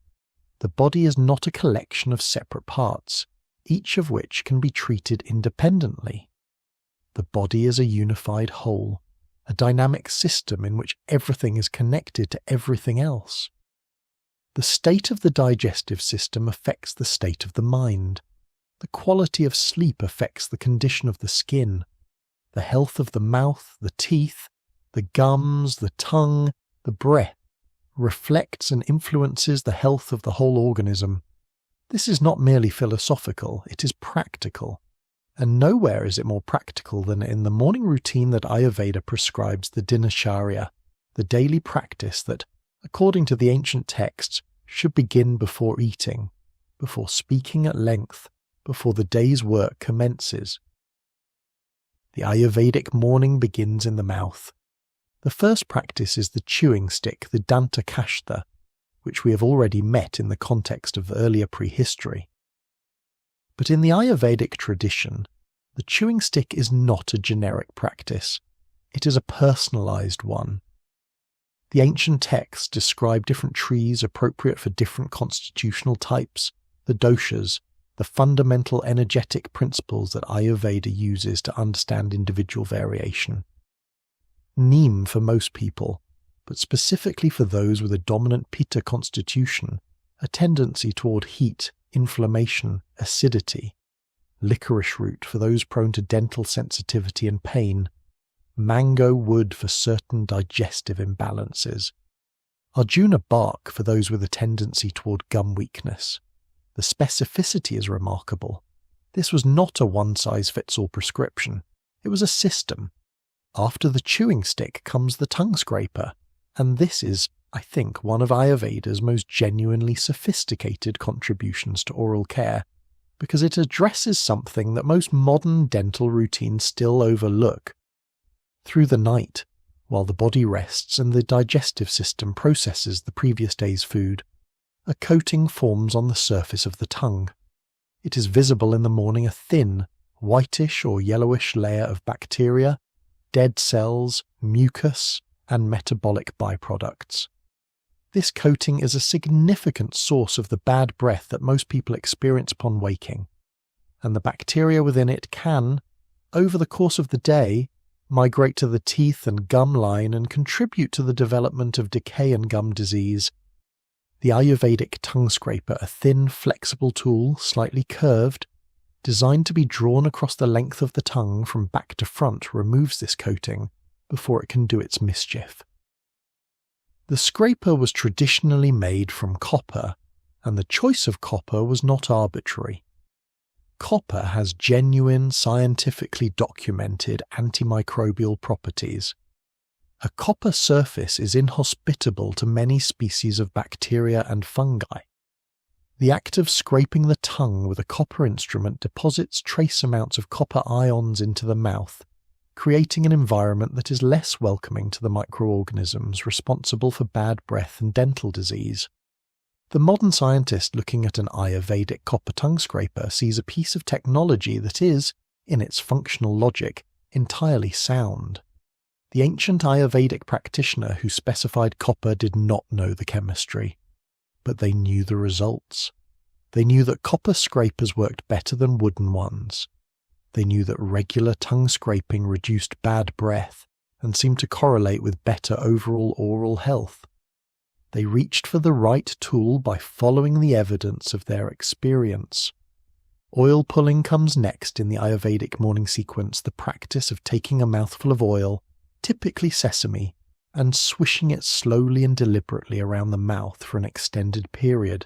The body is not a collection of separate parts, each of which can be treated independently. The body is a unified whole, a dynamic system in which everything is connected to everything else. The state of the digestive system affects the state of the mind. The quality of sleep affects the condition of the skin. The health of the mouth, the teeth, the gums, the tongue, the breath reflects and influences the health of the whole organism. This is not merely philosophical, it is practical. And nowhere is it more practical than in the morning routine that Ayurveda prescribes, the dinacharya, the daily practice that, according to the ancient texts, should begin before eating, before speaking at length, before the day's work commences. The Ayurvedic morning begins in the mouth. The first practice is the chewing stick, the danta kashtha, which we have already met in the context of earlier prehistory. But in the Ayurvedic tradition, the chewing stick is not a generic practice. It is a personalized one. The ancient texts describe different trees appropriate for different constitutional types, the doshas, the fundamental energetic principles that Ayurveda uses to understand individual variation. Neem for most people, but specifically for those with a dominant pitta constitution, a tendency toward heat, inflammation, acidity. Licorice root for those prone to dental sensitivity and pain. Mango wood for certain digestive imbalances. Arjuna bark for those with a tendency toward gum weakness. The specificity is remarkable. This was not a one-size-fits-all prescription. It was a system. After the chewing stick comes the tongue scraper, and this is, I think, one of Ayurveda's most genuinely sophisticated contributions to oral care, because it addresses something that most modern dental routines still overlook. Through the night, while the body rests and the digestive system processes the previous day's food, a coating forms on the surface of the tongue. It is visible in the morning a thin, whitish or yellowish layer of bacteria, dead cells, mucus, and metabolic byproducts. This coating is a significant source of the bad breath that most people experience upon waking, and the bacteria within it can, over the course of the day, migrate to the teeth and gum line and contribute to the development of decay and gum disease. The Ayurvedic tongue scraper, a thin, flexible tool, slightly curved, designed to be drawn across the length of the tongue from back to front, removes this coating before it can do its mischief. The scraper was traditionally made from copper, and the choice of copper was not arbitrary. Copper has genuine, scientifically documented antimicrobial properties. A copper surface is inhospitable to many species of bacteria and fungi. The act of scraping the tongue with a copper instrument deposits trace amounts of copper ions into the mouth, creating an environment that is less welcoming to the microorganisms responsible for bad breath and dental disease. The modern scientist looking at an Ayurvedic copper tongue scraper sees a piece of technology that is, in its functional logic, entirely sound. The ancient Ayurvedic practitioner who specified copper did not know the chemistry, but they knew the results. They knew that copper scrapers worked better than wooden ones. They knew that regular tongue scraping reduced bad breath and seemed to correlate with better overall oral health. They reached for the right tool by following the evidence of their experience. Oil pulling comes next in the Ayurvedic morning sequence, the practice of taking a mouthful of oil, typically sesame, and swishing it slowly and deliberately around the mouth for an extended period.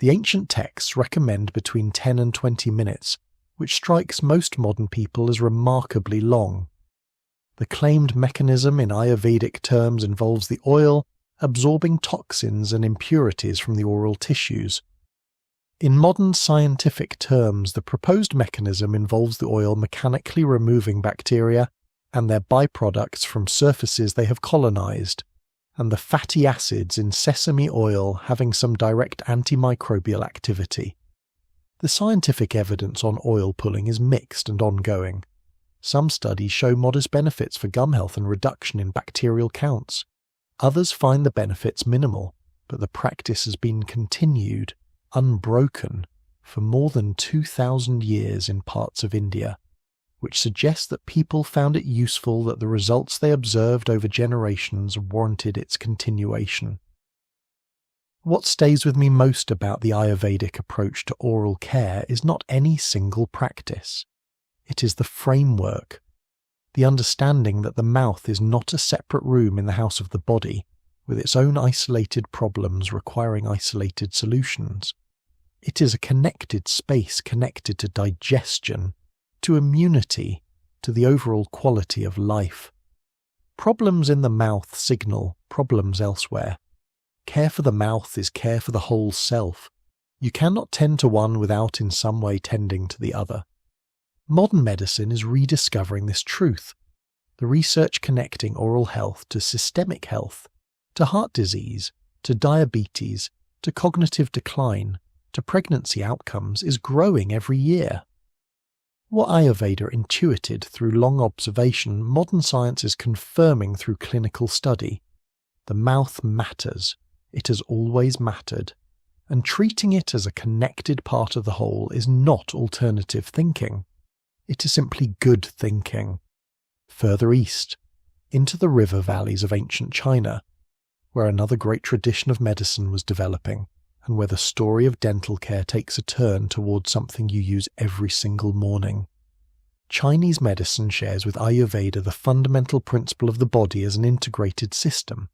The ancient texts recommend between 10 and 20 minutes, which strikes most modern people as remarkably long. The claimed mechanism in Ayurvedic terms involves the oil absorbing toxins and impurities from the oral tissues. In modern scientific terms, the proposed mechanism involves the oil mechanically removing bacteria and their byproducts from surfaces they have colonized, and the fatty acids in sesame oil having some direct antimicrobial activity. The scientific evidence on oil pulling is mixed and ongoing. Some studies show modest benefits for gum health and reduction in bacterial counts. Others find the benefits minimal, but the practice has been continued, unbroken, for more than 2,000 years in parts of India, which suggests that people found it useful, that the results they observed over generations warranted its continuation. What stays with me most about the Ayurvedic approach to oral care is not any single practice. It is the framework, the understanding that the mouth is not a separate room in the house of the body, with its own isolated problems requiring isolated solutions. It is a connected space connected to digestion, to immunity, to the overall quality of life. Problems in the mouth signal problems elsewhere. Care for the mouth is care for the whole self. You cannot tend to one without in some way tending to the other. Modern medicine is rediscovering this truth. The research connecting oral health to systemic health, to heart disease, to diabetes, to cognitive decline, to pregnancy outcomes is growing every year. What Ayurveda intuited through long observation, modern science is confirming through clinical study. The mouth matters. It has always mattered. And treating it as a connected part of the whole is not alternative thinking. It is simply good thinking. Further east, into the river valleys of ancient China, where another great tradition of medicine was developing, and where the story of dental care takes a turn towards something you use every single morning. Chinese medicine shares with Ayurveda the fundamental principle of the body as an integrated system.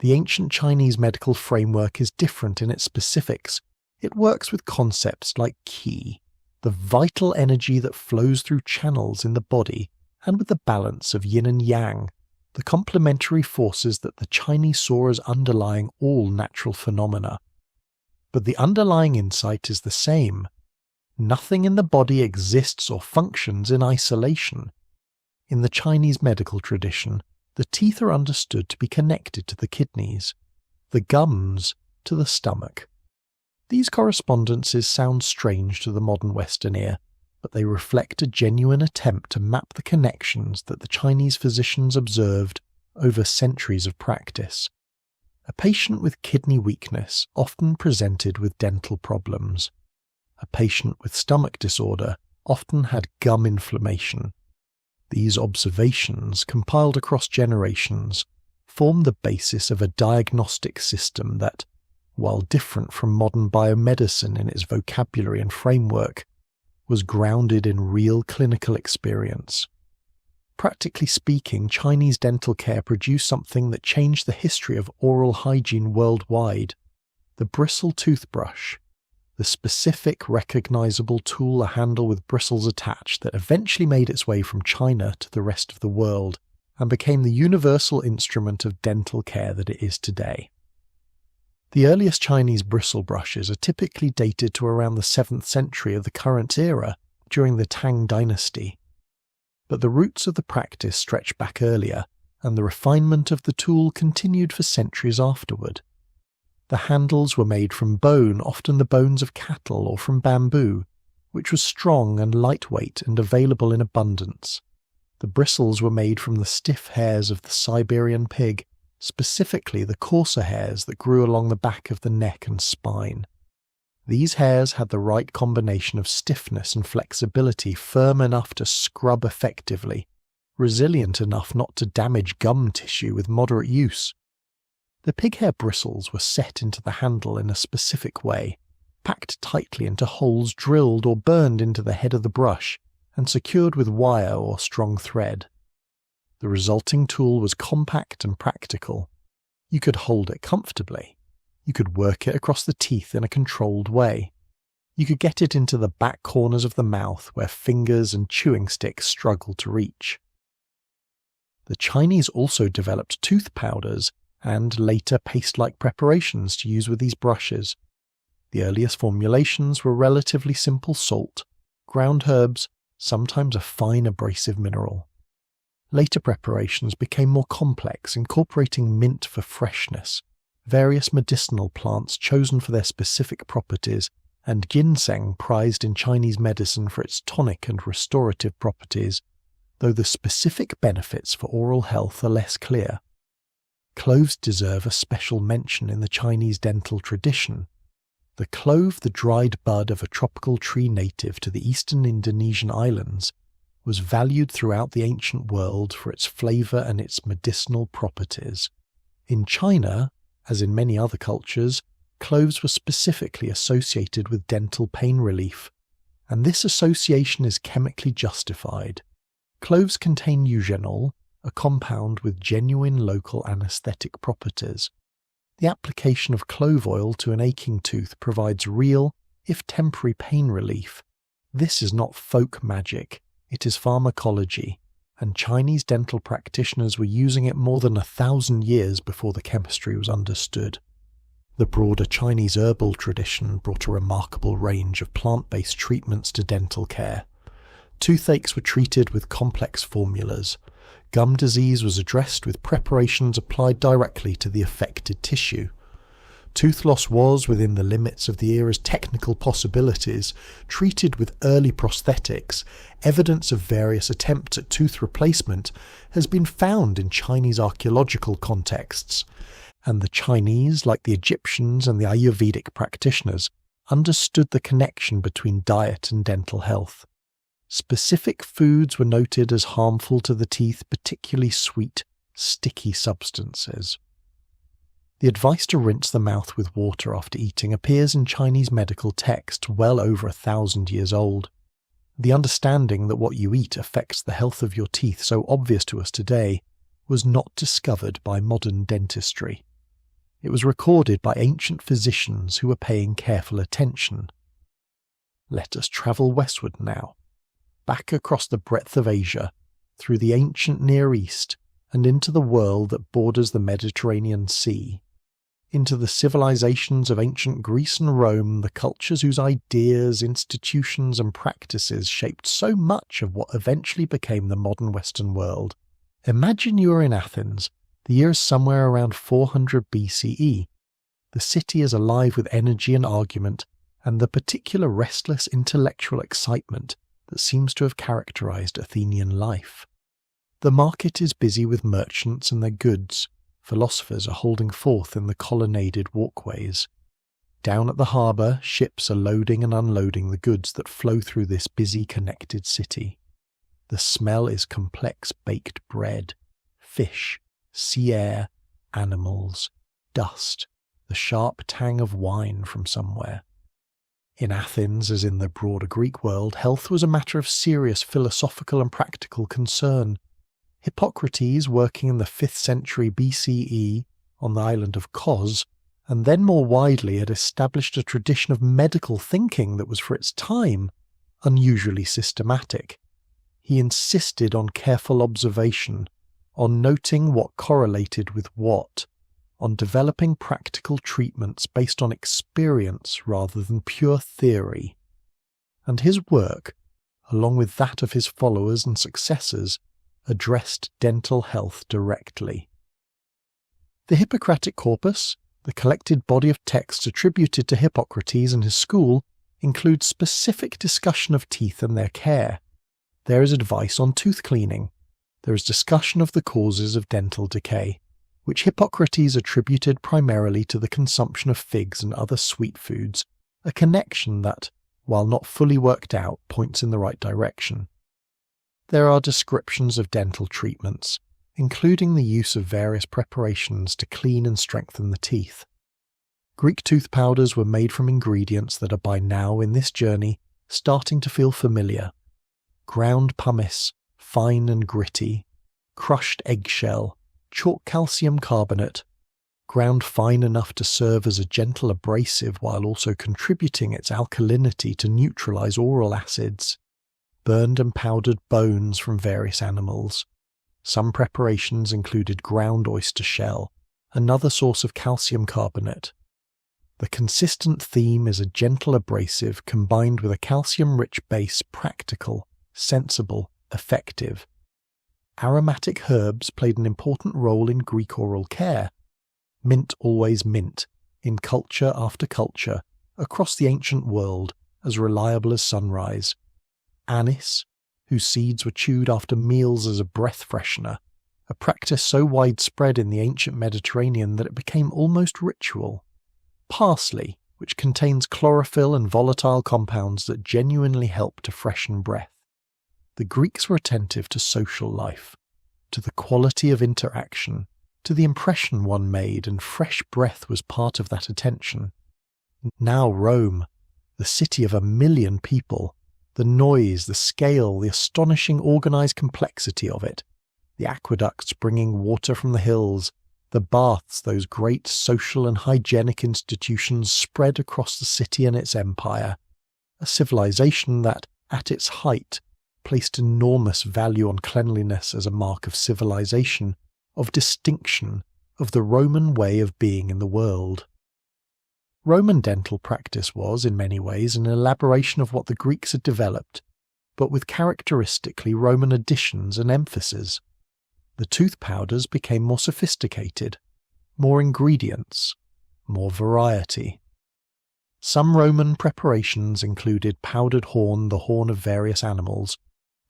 The ancient Chinese medical framework is different in its specifics. It works with concepts like qi, the vital energy that flows through channels in the body, and with the balance of yin and yang, the complementary forces that the Chinese saw as underlying all natural phenomena. But the underlying insight is the same. Nothing in the body exists or functions in isolation. In the Chinese medical tradition, the teeth are understood to be connected to the kidneys, the gums to the stomach. These correspondences sound strange to the modern Western ear, but they reflect a genuine attempt to map the connections that the Chinese physicians observed over centuries of practice. A patient with kidney weakness often presented with dental problems. A patient with stomach disorder often had gum inflammation. These observations, compiled across generations, form the basis of a diagnostic system that, while different from modern biomedicine in its vocabulary and framework, was grounded in real clinical experience. Practically speaking, Chinese dental care produced something that changed the history of oral hygiene worldwide: the bristle toothbrush, the specific, recognizable tool, a handle with bristles attached, that eventually made its way from China to the rest of the world and became the universal instrument of dental care that it is today. The earliest Chinese bristle brushes are typically dated to around the 7th century of the current era, during the Tang dynasty. But the roots of the practice stretch back earlier, and the refinement of the tool continued for centuries afterward. The handles were made from bone, often the bones of cattle, or from bamboo, which was strong and lightweight and available in abundance. The bristles were made from the stiff hairs of the Siberian pig, specifically the coarser hairs that grew along the back of the neck and spine. These hairs had the right combination of stiffness and flexibility, firm enough to scrub effectively, resilient enough not to damage gum tissue with moderate use. The pig hair bristles were set into the handle in a specific way, packed tightly into holes drilled or burned into the head of the brush, and secured with wire or strong thread. The resulting tool was compact and practical. You could hold it comfortably. You could work it across the teeth in a controlled way. You could get it into the back corners of the mouth where fingers and chewing sticks struggled to reach. The Chinese also developed tooth powders and later paste-like preparations to use with these brushes. The earliest formulations were relatively simple salt, ground herbs, sometimes a fine abrasive mineral. Later preparations became more complex, incorporating mint for freshness, various medicinal plants chosen for their specific properties, and ginseng prized in Chinese medicine for its tonic and restorative properties, though the specific benefits for oral health are less clear. Cloves deserve a special mention in the Chinese dental tradition. The clove, the dried bud of a tropical tree native to the eastern Indonesian islands, was valued throughout the ancient world for its flavour and its medicinal properties. In China, as in many other cultures, cloves were specifically associated with dental pain relief, and this association is chemically justified. Cloves contain eugenol, a compound with genuine local anaesthetic properties. The application of clove oil to an aching tooth provides real, if temporary, pain relief. This is not folk magic, it is pharmacology, and Chinese dental practitioners were using it more than 1,000 years before the chemistry was understood. The broader Chinese herbal tradition brought a remarkable range of plant-based treatments to dental care. Toothaches were treated with complex formulas. Gum disease was addressed with preparations applied directly to the affected tissue. Tooth loss was, within the limits of the era's technical possibilities, treated with early prosthetics. Evidence of various attempts at tooth replacement has been found in Chinese archaeological contexts, and the Chinese, like the Egyptians and the Ayurvedic practitioners, understood the connection between diet and dental health. Specific foods were noted as harmful to the teeth, particularly sweet, sticky substances. The advice to rinse the mouth with water after eating appears in Chinese medical texts well over 1,000 years old. The understanding that what you eat affects the health of your teeth, so obvious to us today, was not discovered by modern dentistry. It was recorded by ancient physicians who were paying careful attention. Let us travel westward now, back across the breadth of Asia, through the ancient Near East, and into the world that borders the Mediterranean Sea, into the civilizations of ancient Greece and Rome, the cultures whose ideas, institutions, and practices shaped so much of what eventually became the modern Western world. Imagine you are in Athens. The year is somewhere around 400 BCE. The city is alive with energy and argument, and the particular restless intellectual excitement that seems to have characterized Athenian life. The market is busy with merchants and their goods. Philosophers are holding forth in the colonnaded walkways. Down at the harbour, ships are loading and unloading the goods that flow through this busy, connected city. The smell is complex baked bread, fish, sea air, animals, dust, the sharp tang of wine from somewhere. In Athens, as in the broader Greek world, health was a matter of serious philosophical and practical concern. Hippocrates, working in the 5th century BCE on the island of Kos, and then more widely had established a tradition of medical thinking that was for its time unusually systematic. He insisted on careful observation, on noting what correlated with what, on developing practical treatments based on experience rather than pure theory. And his work, along with that of his followers and successors, addressed dental health directly. The Hippocratic Corpus, the collected body of texts attributed to Hippocrates and his school, includes specific discussion of teeth and their care. There is advice on tooth cleaning. There is discussion of the causes of dental decay, which Hippocrates attributed primarily to the consumption of figs and other sweet foods, a connection that, while not fully worked out, points in the right direction. There are descriptions of dental treatments, including the use of various preparations to clean and strengthen the teeth. Greek tooth powders were made from ingredients that are by now in this journey starting to feel familiar. Ground pumice, fine and gritty, crushed eggshell, chalk calcium carbonate, ground fine enough to serve as a gentle abrasive while also contributing its alkalinity to neutralize oral acids, burned and powdered bones from various animals. Some preparations included ground oyster shell, another source of calcium carbonate. The consistent theme is a gentle abrasive combined with a calcium-rich base, practical, sensible, effective. Aromatic herbs played an important role in Greek oral care. Mint always mint, in culture after culture, across the ancient world, as reliable as sunrise. Anise, whose seeds were chewed after meals as a breath freshener, a practice so widespread in the ancient Mediterranean that it became almost ritual. Parsley, which contains chlorophyll and volatile compounds that genuinely help to freshen breath. The Greeks were attentive to social life, to the quality of interaction, to the impression one made, and fresh breath was part of that attention. Now Rome, the city of 1 million people, the noise, the scale, the astonishing organized complexity of it, the aqueducts bringing water from the hills, the baths, those great social and hygienic institutions spread across the city and its empire, a civilization that, at its height, placed enormous value on cleanliness as a mark of civilization, of distinction, of the Roman way of being in the world. Roman dental practice was, in many ways, an elaboration of what the Greeks had developed, but with characteristically Roman additions and emphases. The tooth powders became more sophisticated, more ingredients, more variety. Some Roman preparations included powdered horn, the horn of various animals,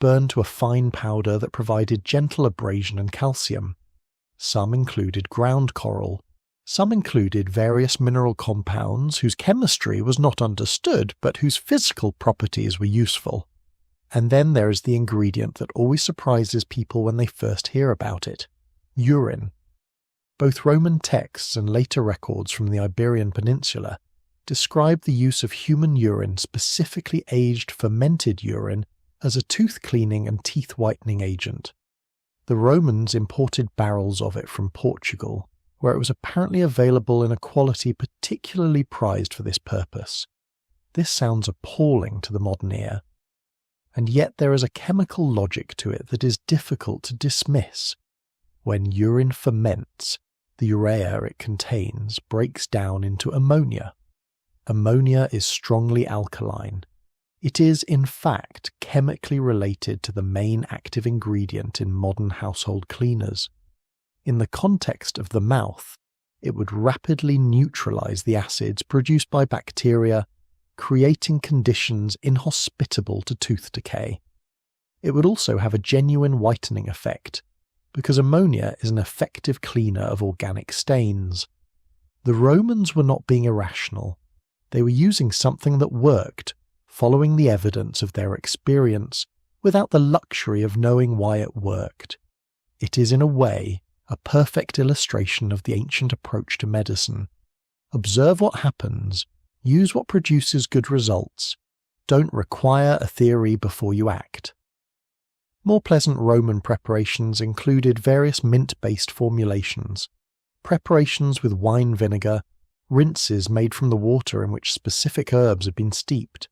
burned to a fine powder that provided gentle abrasion and calcium. Some included ground coral. Some included various mineral compounds whose chemistry was not understood but whose physical properties were useful. And then there is the ingredient that always surprises people when they first hear about it: urine. Both Roman texts and later records from the Iberian Peninsula describe the use of human urine, specifically aged fermented urine, as a tooth-cleaning and teeth-whitening agent. The Romans imported barrels of it from Portugal, where it was apparently available in a quality particularly prized for this purpose. This sounds appalling to the modern ear, and yet there is a chemical logic to it that is difficult to dismiss. When urine ferments, the urea it contains breaks down into ammonia. Ammonia is strongly alkaline. It is, in fact, chemically related to the main active ingredient in modern household cleaners. In the context of the mouth, it would rapidly neutralize the acids produced by bacteria, creating conditions inhospitable to tooth decay. It would also have a genuine whitening effect, because ammonia is an effective cleaner of organic stains. The Romans were not being irrational. They were using something that worked, following the evidence of their experience, without the luxury of knowing why it worked. It is, in a way, a perfect illustration of the ancient approach to medicine. Observe what happens, Use what produces good results. Don't require a theory before you act. More pleasant Roman preparations included various mint-based formulations, preparations with wine vinegar, rinses made from the water in which specific herbs had been steeped.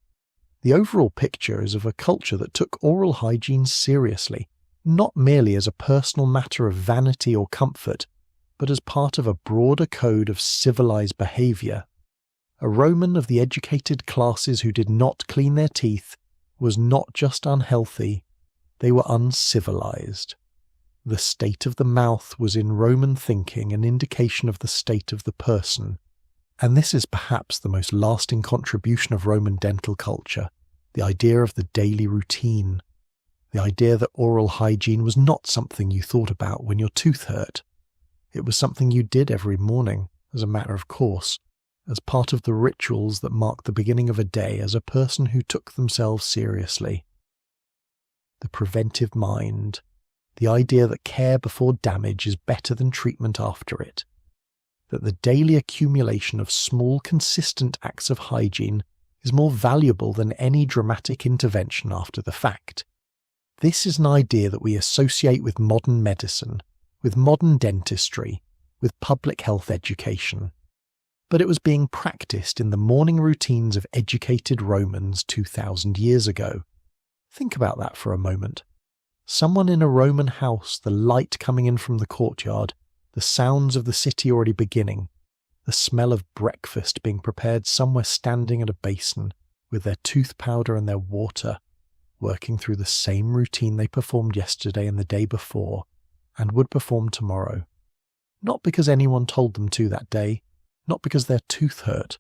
The overall picture is of a culture that took oral hygiene seriously, not merely as a personal matter of vanity or comfort, but as part of a broader code of civilized behavior. A Roman of the educated classes who did not clean their teeth was not just unhealthy, they were uncivilized. The state of the mouth was in Roman thinking an indication of the state of the person, and this is perhaps the most lasting contribution of Roman dental culture, the idea of the daily routine, the idea that oral hygiene was not something you thought about when your tooth hurt. It was something you did every morning, as a matter of course, as part of the rituals that marked the beginning of a day as a person who took themselves seriously. The preventive mind, the idea that care before damage is better than treatment after it, that the daily accumulation of small, consistent acts of hygiene is more valuable than any dramatic intervention after the fact. This is an idea that we associate with modern medicine, with modern dentistry, with public health education. But it was being practiced in the morning routines of educated Romans 2,000 years ago. Think about that for a moment. Someone in a Roman house, the light coming in from the courtyard, the sounds of the city already beginning, the smell of breakfast being prepared somewhere standing at a basin, with their tooth powder and their water, working through the same routine they performed yesterday and the day before, and would perform tomorrow. Not because anyone told them to that day, not because their tooth hurt,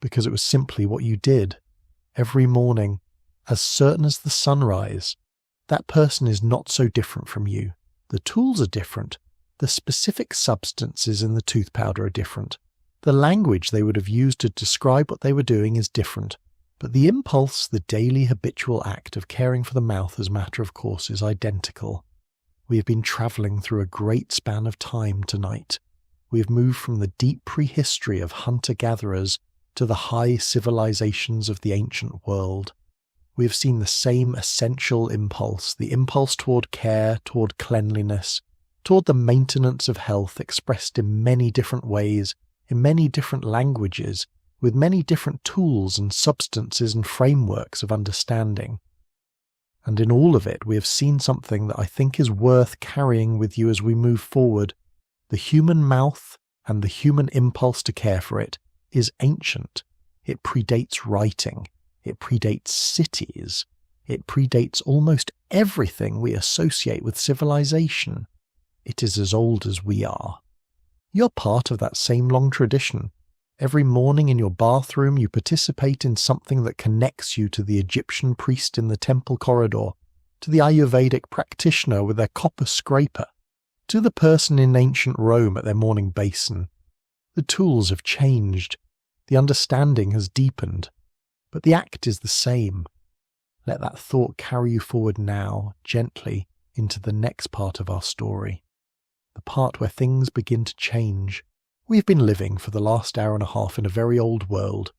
because it was simply what you did. Every morning, as certain as the sunrise, that person is not so different from you. The tools are different. The specific substances in the tooth powder are different. The language they would have used to describe what they were doing is different. But the impulse, the daily habitual act of caring for the mouth as a matter of course, is identical. We have been travelling through a great span of time tonight. We have moved from the deep prehistory of hunter-gatherers to the high civilizations of the ancient world. We have seen the same essential impulse, the impulse toward care, toward cleanliness, toward the maintenance of health expressed in many different ways, in many different languages, with many different tools and substances and frameworks of understanding. And in all of it, we have seen something that I think is worth carrying with you as we move forward. The human mouth and the human impulse to care for it is ancient. It predates writing. It predates cities. It predates almost everything we associate with civilization. It is as old as we are. You're part of that same long tradition. Every morning in your bathroom you participate in something that connects you to the Egyptian priest in the temple corridor, to the Ayurvedic practitioner with their copper scraper, to the person in ancient Rome at their morning basin. The tools have changed. The understanding has deepened. But the act is the same. Let that thought carry you forward now, gently, into the next part of our story. The part where things begin to change. We've been living for the last hour and a half in a very old world.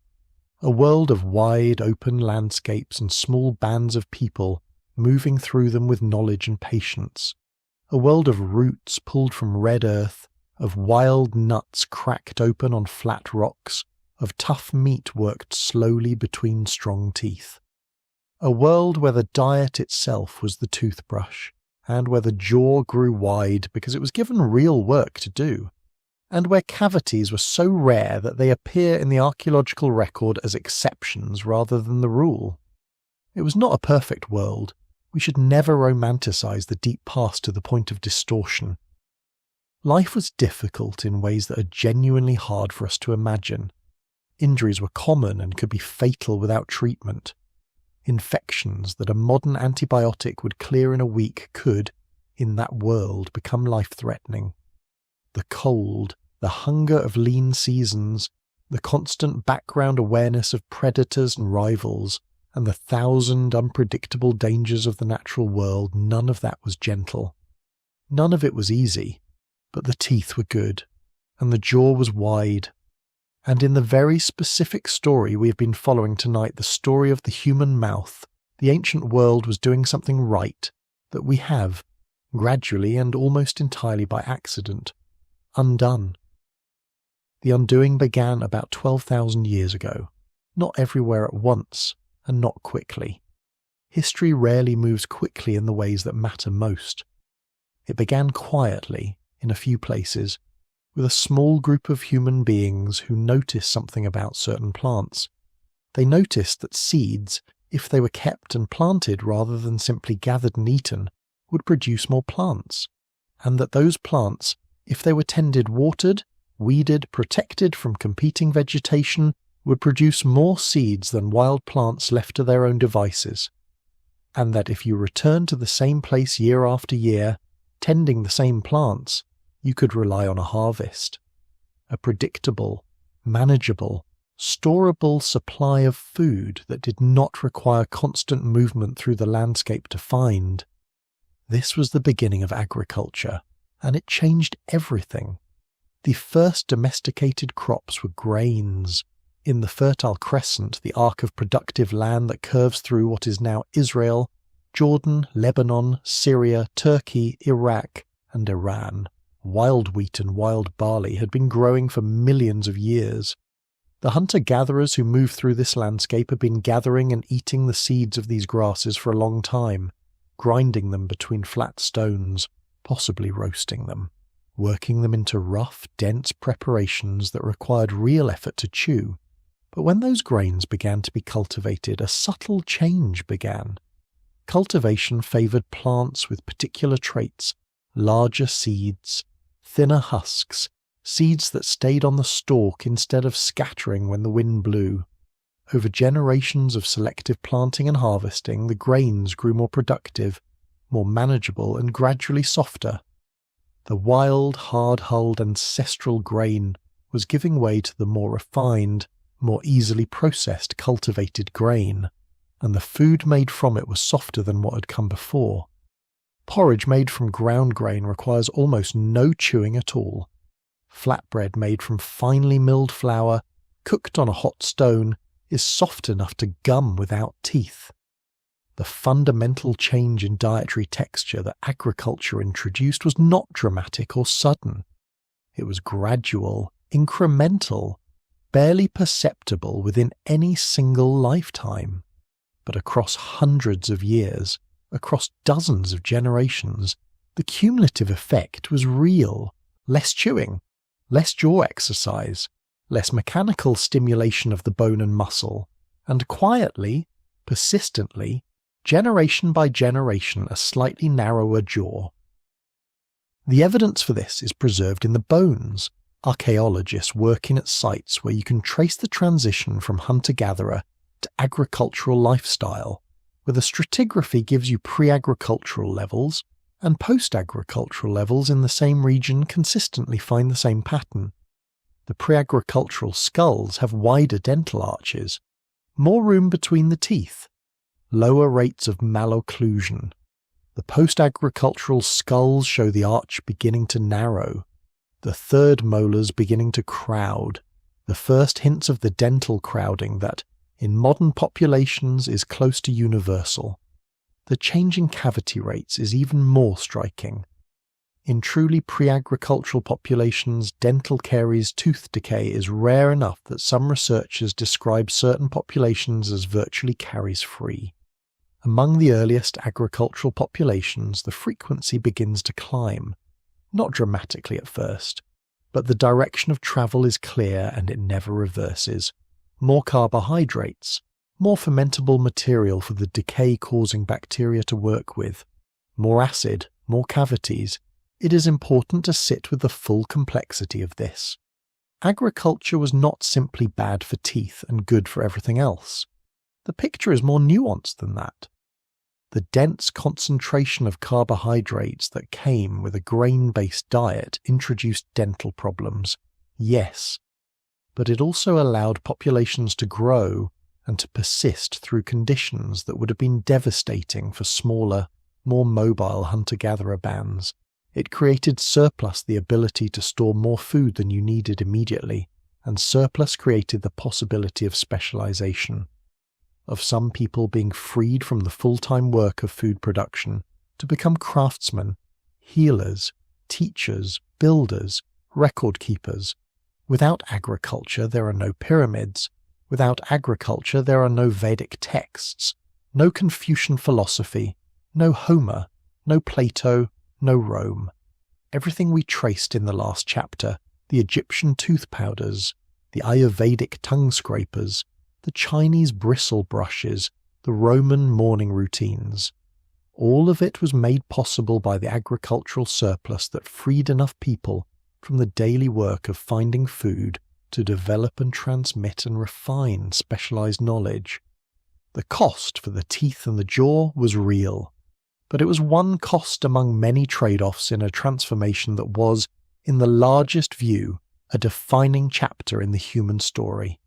A world of wide, open landscapes and small bands of people moving through them with knowledge and patience. A world of roots pulled from red earth, of wild nuts cracked open on flat rocks, of tough meat worked slowly between strong teeth. A world where the diet itself was the toothbrush, and where the jaw grew wide because it was given real work to do, and where cavities were so rare that they appear in the archaeological record as exceptions rather than the rule. It was not a perfect world. We should never romanticize the deep past to the point of distortion. Life was difficult in ways that are genuinely hard for us to imagine. Injuries were common and could be fatal without treatment. Infections that a modern antibiotic would clear in a week could, in that world, become life-threatening. The cold, the hunger of lean seasons, the constant background awareness of predators and rivals, and the 1,000 unpredictable dangers of the natural world, none of that was gentle. None of it was easy, but the teeth were good, and the jaw was wide, And in the very specific story we have been following tonight, the story of the human mouth, the ancient world was doing something right that we have, gradually and almost entirely by accident, undone. The undoing began about 12,000 years ago, not everywhere at once, and not quickly. History rarely moves quickly in the ways that matter most. It began quietly, in a few places, with a small group of human beings who noticed something about certain plants. They noticed that seeds, if they were kept and planted rather than simply gathered and eaten, would produce more plants, and that those plants, if they were tended, watered, weeded, protected from competing vegetation, would produce more seeds than wild plants left to their own devices, and that if you returned to the same place year after year, tending the same plants, you could rely on a harvest, a predictable, manageable, storable supply of food that did not require constant movement through the landscape to find. This was the beginning of agriculture, and it changed everything. The first domesticated crops were grains. In the Fertile Crescent, the arc of productive land that curves through what is now Israel, Jordan, Lebanon, Syria, Turkey, Iraq, and Iran, wild wheat and wild barley had been growing for millions of years. The hunter-gatherers who moved through this landscape had been gathering and eating the seeds of these grasses for a long time, grinding them between flat stones, possibly roasting them, working them into rough, dense preparations that required real effort to chew. But when those grains began to be cultivated, a subtle change began. Cultivation favoured plants with particular traits, larger seeds, thinner husks, seeds that stayed on the stalk instead of scattering when the wind blew. Over generations of selective planting and harvesting, the grains grew more productive, more manageable, and gradually softer. The wild, hard-hulled ancestral grain was giving way to the more refined, more easily processed cultivated grain, and the food made from it was softer than what had come before. Porridge made from ground grain requires almost no chewing at all. Flatbread made from finely milled flour, cooked on a hot stone, is soft enough to gum without teeth. The fundamental change in dietary texture that agriculture introduced was not dramatic or sudden. It was gradual, incremental, barely perceptible within any single lifetime. But across hundreds of years, across dozens of generations, the cumulative effect was real. Less chewing, less jaw exercise, less mechanical stimulation of the bone and muscle, and quietly, persistently, generation by generation, a slightly narrower jaw. The evidence for this is preserved in the bones. Archaeologists working at sites where you can trace the transition from hunter-gatherer to agricultural lifestyle, where the stratigraphy gives you pre-agricultural levels, and post-agricultural levels in the same region consistently find the same pattern. The pre-agricultural skulls have wider dental arches, more room between the teeth, lower rates of malocclusion. The post-agricultural skulls show the arch beginning to narrow, the third molars beginning to crowd, the first hints of the dental crowding that, in modern populations, is close to universal. The change in cavity rates is even more striking. In truly pre-agricultural populations, dental caries tooth decay is rare enough that some researchers describe certain populations as virtually caries-free. Among the earliest agricultural populations, the frequency begins to climb, not dramatically at first, but the direction of travel is clear and it never reverses. More carbohydrates, more fermentable material for the decay-causing bacteria to work with, more acid, more cavities. It is important to sit with the full complexity of this. Agriculture was not simply bad for teeth and good for everything else. The picture is more nuanced than that. The dense concentration of carbohydrates that came with a grain-based diet introduced dental problems, yes, but it also allowed populations to grow and to persist through conditions that would have been devastating for smaller, more mobile hunter-gatherer bands. It created surplus, the ability to store more food than you needed immediately, and surplus created the possibility of specialization, of some people being freed from the full-time work of food production to become craftsmen, healers, teachers, builders, record keepers. Without agriculture, there are no pyramids. Without agriculture, there are no Vedic texts, no Confucian philosophy, no Homer, no Plato, no Rome. Everything we traced in the last chapter, the Egyptian tooth powders, the Ayurvedic tongue scrapers, the Chinese bristle brushes, the Roman morning routines, all of it was made possible by the agricultural surplus that freed enough people from the daily work of finding food to develop and transmit and refine specialized knowledge. The cost for the teeth and the jaw was real, but it was one cost among many trade-offs in a transformation that was, in the largest view, a defining chapter in the human story.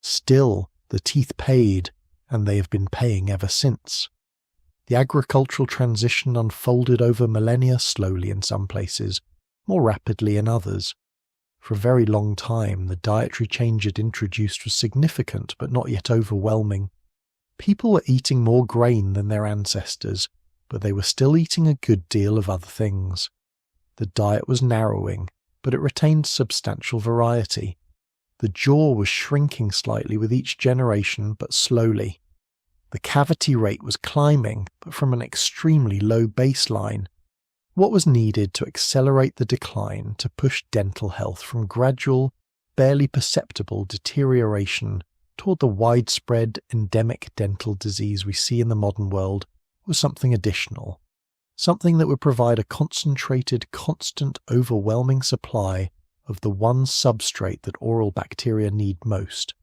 Still, the teeth paid, and they have been paying ever since. The agricultural transition unfolded over millennia slowly in some places, more rapidly in others. For a very long time, the dietary change it introduced was significant but not yet overwhelming. People were eating more grain than their ancestors, but they were still eating a good deal of other things. The diet was narrowing, but it retained substantial variety. The jaw was shrinking slightly with each generation, but slowly. The cavity rate was climbing, but from an extremely low baseline. What was needed to accelerate the decline to push dental health from gradual, barely perceptible deterioration toward the widespread endemic dental disease we see in the modern world was something additional, something that would provide a concentrated, constant, overwhelming supply of the one substrate that oral bacteria need most.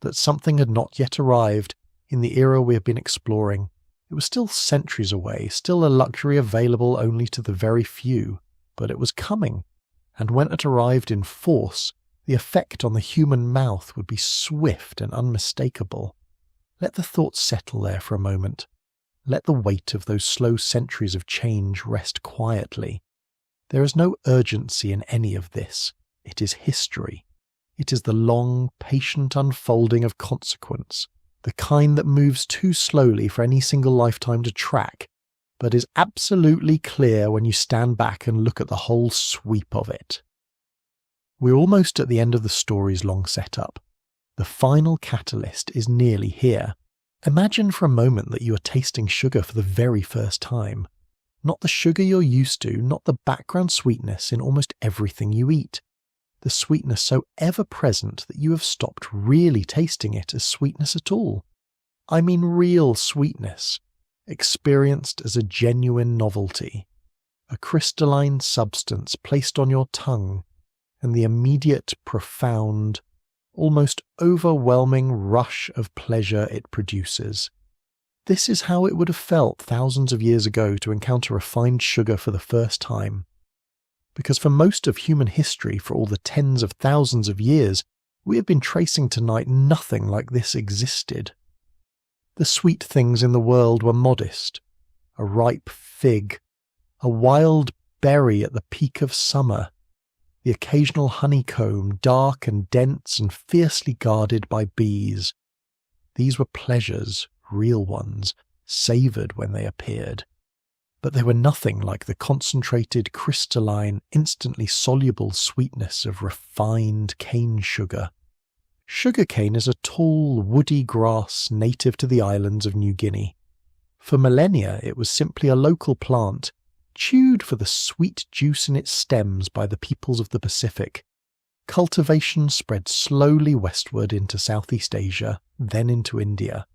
That something had not yet arrived in the era we have been exploring. It was still centuries away, still a luxury available only to the very few, but it was coming, and when it arrived in force, the effect on the human mouth would be swift and unmistakable. Let the thought settle there for a moment. Let the weight of those slow centuries of change rest quietly. There is no urgency in any of this. It is history. It is the long, patient unfolding of consequence, the kind that moves too slowly for any single lifetime to track, but is absolutely clear when you stand back and look at the whole sweep of it. We're almost at the end of the story's long setup. The final catalyst is nearly here. Imagine for a moment that you are tasting sugar for the very first time. Not the sugar you're used to, not the background sweetness in almost everything you eat. The sweetness so ever-present that you have stopped really tasting it as sweetness at all. I mean real sweetness, experienced as a genuine novelty, a crystalline substance placed on your tongue, and the immediate, profound, almost overwhelming rush of pleasure it produces. This is how it would have felt thousands of years ago to encounter refined sugar for the first time. Because for most of human history, for all the tens of thousands of years, we have been tracing tonight nothing like this existed. The sweet things in the world were modest. A ripe fig, a wild berry at the peak of summer, the occasional honeycomb, dark and dense and fiercely guarded by bees. These were pleasures, real ones, savoured when they appeared. But they were nothing like the concentrated, crystalline, instantly soluble sweetness of refined cane sugar. Sugarcane is a tall, woody grass native to the islands of New Guinea. For millennia it was simply a local plant, chewed for the sweet juice in its stems by the peoples of the Pacific. Cultivation spread slowly westward into Southeast Asia, then into India.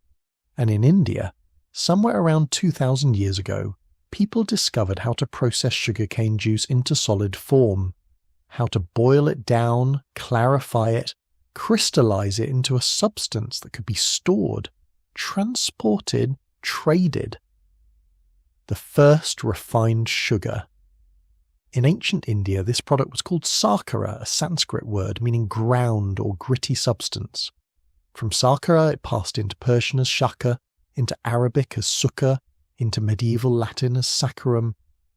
And in India, somewhere around 2,000 years ago, people discovered how to process sugarcane juice into solid form, how to boil it down, clarify it, crystallize it into a substance that could be stored, transported, traded. The first refined sugar. In ancient India, this product was called sakara, a Sanskrit word meaning ground or gritty substance. From sakara it passed into Persian as shakar, into Arabic as sukkar, into medieval Latin as saccharum,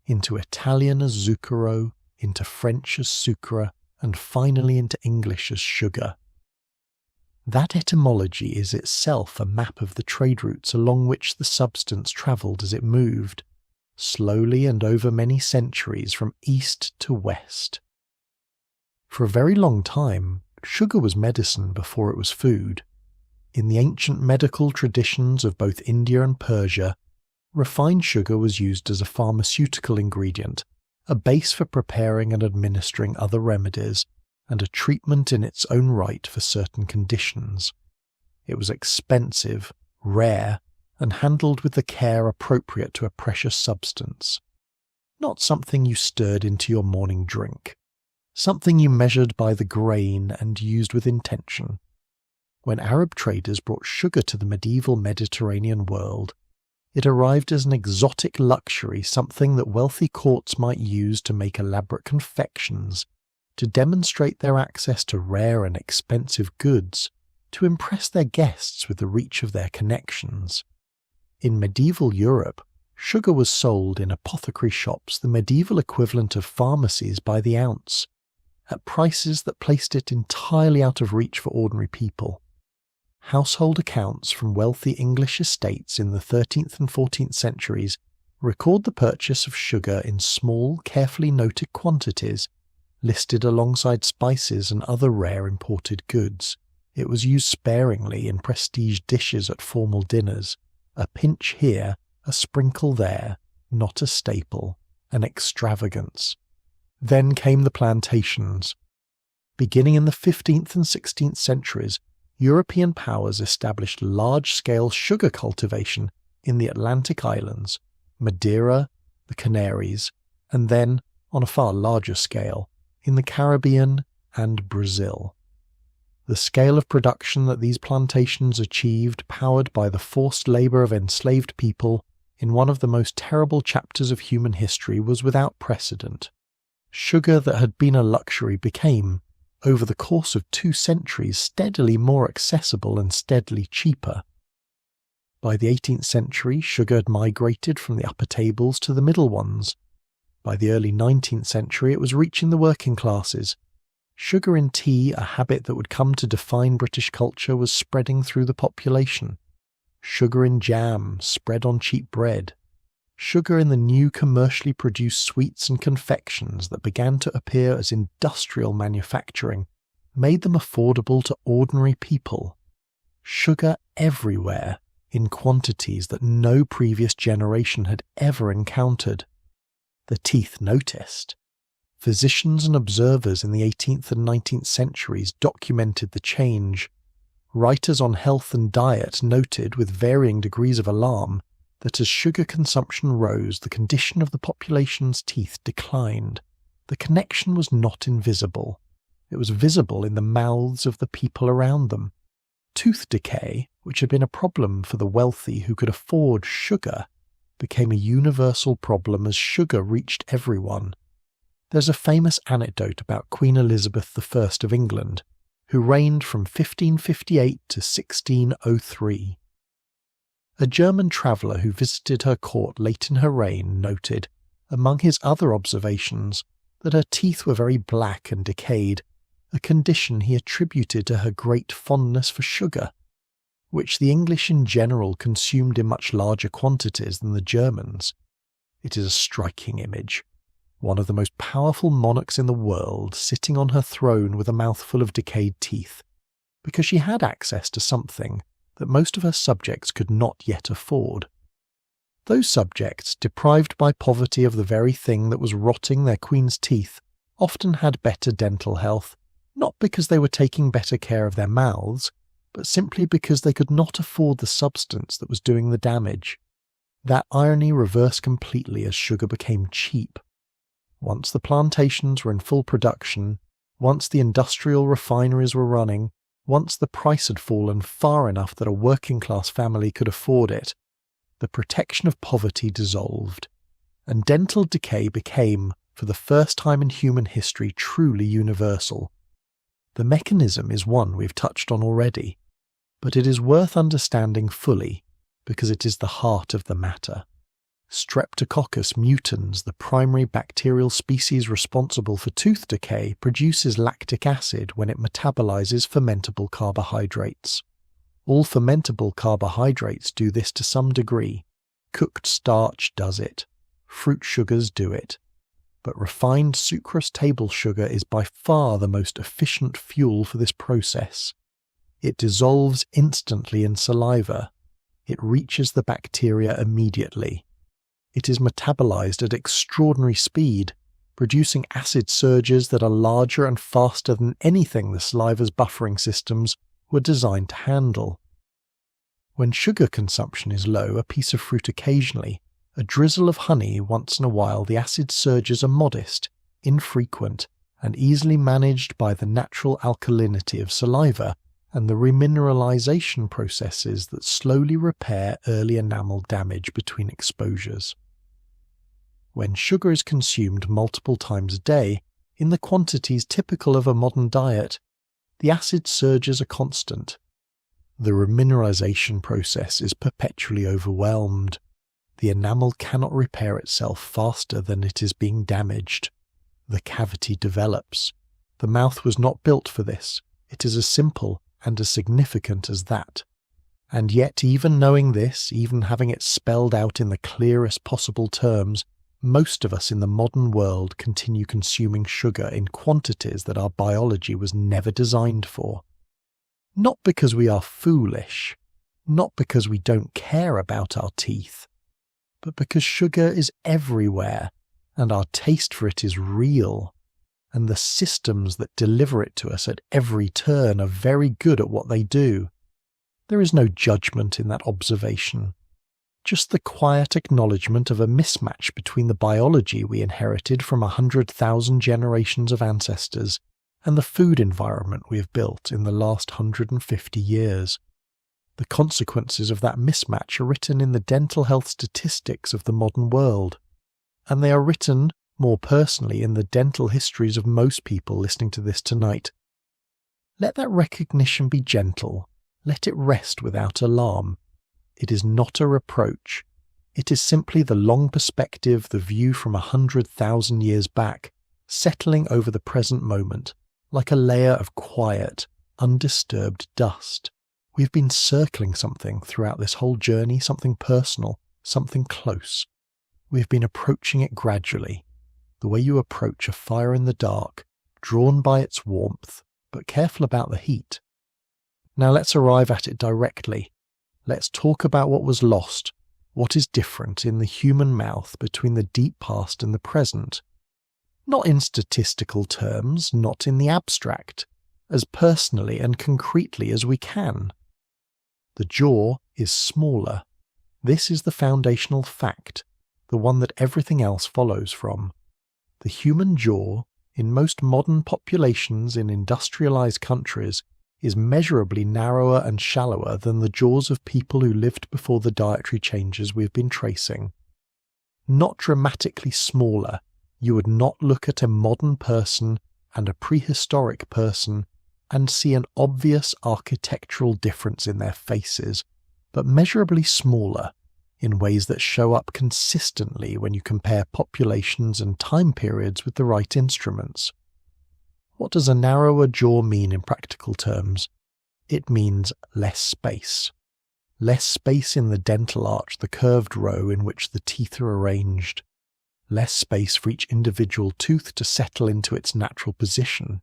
into Italian as zucchero, into French as sucre, and finally into English as sugar. That etymology is itself a map of the trade routes along which the substance travelled as it moved, slowly and over many centuries from east to west. For a very long time, sugar was medicine before it was food. In the ancient medical traditions of both India and Persia, refined sugar was used as a pharmaceutical ingredient, a base for preparing and administering other remedies, and a treatment in its own right for certain conditions. It was expensive, rare, and handled with the care appropriate to a precious substance. Not something you stirred into your morning drink. Something you measured by the grain and used with intention. When Arab traders brought sugar to the medieval Mediterranean world, it arrived as an exotic luxury, something that wealthy courts might use to make elaborate confections, to demonstrate their access to rare and expensive goods, to impress their guests with the reach of their connections. In medieval Europe, sugar was sold in apothecary shops, the medieval equivalent of pharmacies, by the ounce, at prices that placed it entirely out of reach for ordinary people. Household accounts from wealthy English estates in the 13th and 14th centuries record the purchase of sugar in small, carefully noted quantities, listed alongside spices and other rare imported goods. It was used sparingly in prestige dishes at formal dinners, a pinch here, a sprinkle there, not a staple, an extravagance. Then came the plantations. Beginning in the 15th and 16th centuries, European powers established large-scale sugar cultivation in the Atlantic islands, Madeira, the Canaries, and then, on a far larger scale, in the Caribbean and Brazil. The scale of production that these plantations achieved, powered by the forced labour of enslaved people in one of the most terrible chapters of human history, was without precedent. Sugar that had been a luxury became, over the course of 2 centuries, steadily more accessible and steadily cheaper. By the 18th century, sugar had migrated from the upper tables to the middle ones. By the early 19th century, it was reaching the working classes. Sugar in tea, a habit that would come to define British culture, was spreading through the population. Sugar in jam, spread on cheap bread. Sugar in the new commercially produced sweets and confections that began to appear as industrial manufacturing, made them affordable to ordinary people. Sugar everywhere, in quantities that no previous generation had ever encountered. The teeth noticed. Physicians and observers in the 18th and 19th centuries documented the change. Writers on health and diet noted, with varying degrees of alarm, that as sugar consumption rose, the condition of the population's teeth declined. The connection was not invisible. It was visible in the mouths of the people around them. Tooth decay, which had been a problem for the wealthy who could afford sugar, became a universal problem as sugar reached everyone. There's a famous anecdote about Queen Elizabeth I of England, who reigned from 1558 to 1603. A German traveller who visited her court late in her reign noted, among his other observations, that her teeth were very black and decayed, a condition he attributed to her great fondness for sugar, which the English in general consumed in much larger quantities than the Germans. It is a striking image. One of the most powerful monarchs in the world sitting on her throne with a mouthful of decayed teeth, because she had access to something that most of her subjects could not yet afford. Those subjects, deprived by poverty of the very thing that was rotting their queen's teeth, often had better dental health, not because they were taking better care of their mouths, but simply because they could not afford the substance that was doing the damage. That irony reversed completely as sugar became cheap. Once the plantations were in full production, once the industrial refineries were running, once the price had fallen far enough that a working-class family could afford it, the protection of poverty dissolved, and dental decay became, for the first time in human history, truly universal. The mechanism is one we've touched on already, but it is worth understanding fully because it is the heart of the matter. Streptococcus mutans, the primary bacterial species responsible for tooth decay, produces lactic acid when it metabolizes fermentable carbohydrates. All fermentable carbohydrates do this to some degree. Cooked starch does it. Fruit sugars do it. But refined sucrose table sugar is by far the most efficient fuel for this process. It dissolves instantly in saliva. It reaches the bacteria immediately. It is metabolized at extraordinary speed, producing acid surges that are larger and faster than anything the saliva's buffering systems were designed to handle. When sugar consumption is low, a piece of fruit occasionally, a drizzle of honey once in a while, the acid surges are modest, infrequent, and easily managed by the natural alkalinity of saliva and the remineralization processes that slowly repair early enamel damage between exposures. When sugar is consumed multiple times a day, in the quantities typical of a modern diet, the acid surges are constant. The remineralization process is perpetually overwhelmed. The enamel cannot repair itself faster than it is being damaged. The cavity develops. The mouth was not built for this. It is as simple and as significant as that. And yet, even knowing this, even having it spelled out in the clearest possible terms, most of us in the modern world continue consuming sugar in quantities that our biology was never designed for. Not because we are foolish, not because we don't care about our teeth, but because sugar is everywhere and our taste for it is real, and the systems that deliver it to us at every turn are very good at what they do. There is no judgment in that observation. Just the quiet acknowledgement of a mismatch between the biology we inherited from 100,000 generations of ancestors and the food environment we have built in the last 150 years. The consequences of that mismatch are written in the dental health statistics of the modern world, and they are written, more personally, in the dental histories of most people listening to this tonight. Let that recognition be gentle. Let it rest without alarm. It is not a reproach. It is simply the long perspective, the view from 100,000 years back, settling over the present moment, like a layer of quiet, undisturbed dust. We've been circling something throughout this whole journey, something personal, something close. We've been approaching it gradually, the way you approach a fire in the dark, drawn by its warmth, but careful about the heat. Now let's arrive at it directly. Let's talk about what was lost, what is different in the human mouth between the deep past and the present. Not in statistical terms, not in the abstract, as personally and concretely as we can. The jaw is smaller. This is the foundational fact, the one that everything else follows from. The human jaw, in most modern populations in industrialized countries, is measurably narrower and shallower than the jaws of people who lived before the dietary changes we've been tracing. Not dramatically smaller. You would not look at a modern person and a prehistoric person and see an obvious architectural difference in their faces, but measurably smaller, in ways that show up consistently when you compare populations and time periods with the right instruments. What does a narrower jaw mean in practical terms? It means less space. Less space in the dental arch, the curved row in which the teeth are arranged. Less space for each individual tooth to settle into its natural position.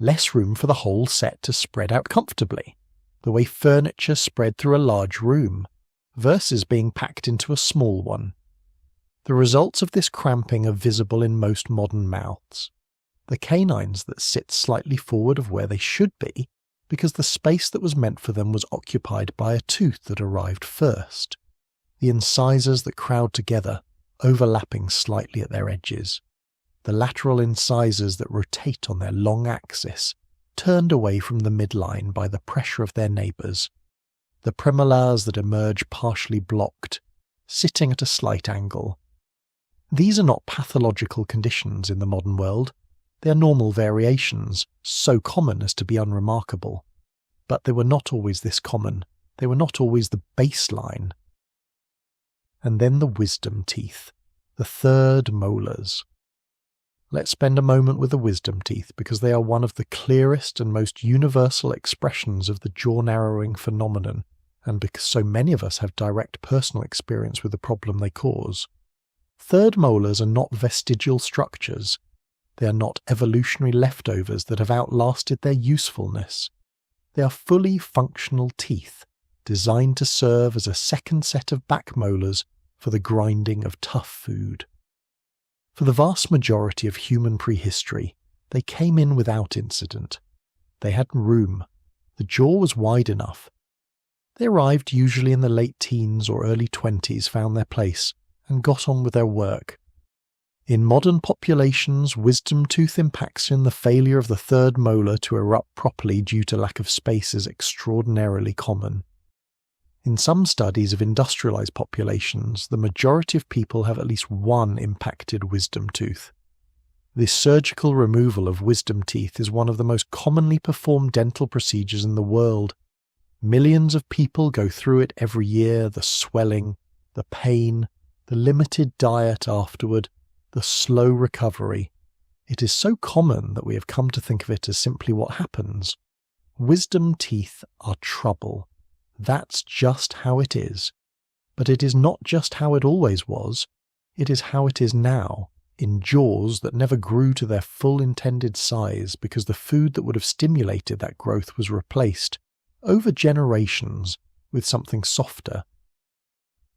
Less room for the whole set to spread out comfortably, the way furniture spread through a large room, versus being packed into a small one. The results of this cramping are visible in most modern mouths. The canines that sit slightly forward of where they should be, because the space that was meant for them was occupied by a tooth that arrived first. The incisors that crowd together, overlapping slightly at their edges. The lateral incisors that rotate on their long axis, turned away from the midline by the pressure of their neighbours. The premolars that emerge partially blocked, sitting at a slight angle. These are not pathological conditions in the modern world. They are normal variations, so common as to be unremarkable. But they were not always this common. They were not always the baseline. and then the wisdom teeth, the third molars. Let's spend a moment with the wisdom teeth because they are one of the clearest and most universal expressions of the jaw-narrowing phenomenon, and because so many of us have direct personal experience with the problem they cause. Third molars are not vestigial structures. They are not evolutionary leftovers that have outlasted their usefulness. They are fully functional teeth, designed to serve as a second set of back molars for the grinding of tough food. For the vast majority of human prehistory, they came in without incident. They had room. The jaw was wide enough. They arrived usually in the late teens or early 20s, found their place, and got on with their work. In modern populations, wisdom tooth impaction, the failure of the third molar to erupt properly due to lack of space, is extraordinarily common. In some studies of industrialized populations, the majority of people have at least one impacted wisdom tooth. This surgical removal of wisdom teeth is one of the most commonly performed dental procedures in the world. Millions of people go through it every year. The swelling, the pain, the limited diet afterward, the slow recovery. It is so common that we have come to think of it as simply what happens. Wisdom teeth are trouble. That's just how it is. But it is not just how it always was. It is how it is now, in jaws that never grew to their full intended size because the food that would have stimulated that growth was replaced, over generations, with something softer.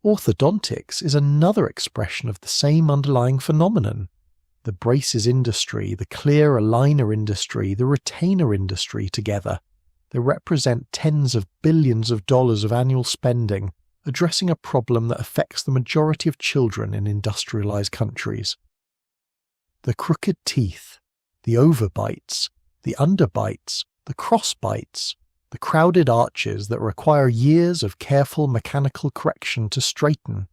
Orthodontics is another expression of the same underlying phenomenon. The braces industry, the clear aligner industry, the retainer industry together. They represent tens of billions of dollars of annual spending, addressing a problem that affects the majority of children in industrialized countries. The crooked teeth, the overbites, the underbites, the crossbites, the crowded arches that require years of careful mechanical correction to straighten.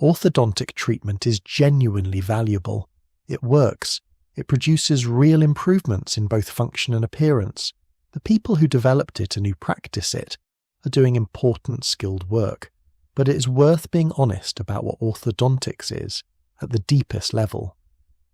Orthodontic treatment is genuinely valuable. It works. It produces real improvements in both function and appearance. The people who developed it and who practice it are doing important skilled work. But it is worth being honest about what orthodontics is at the deepest level.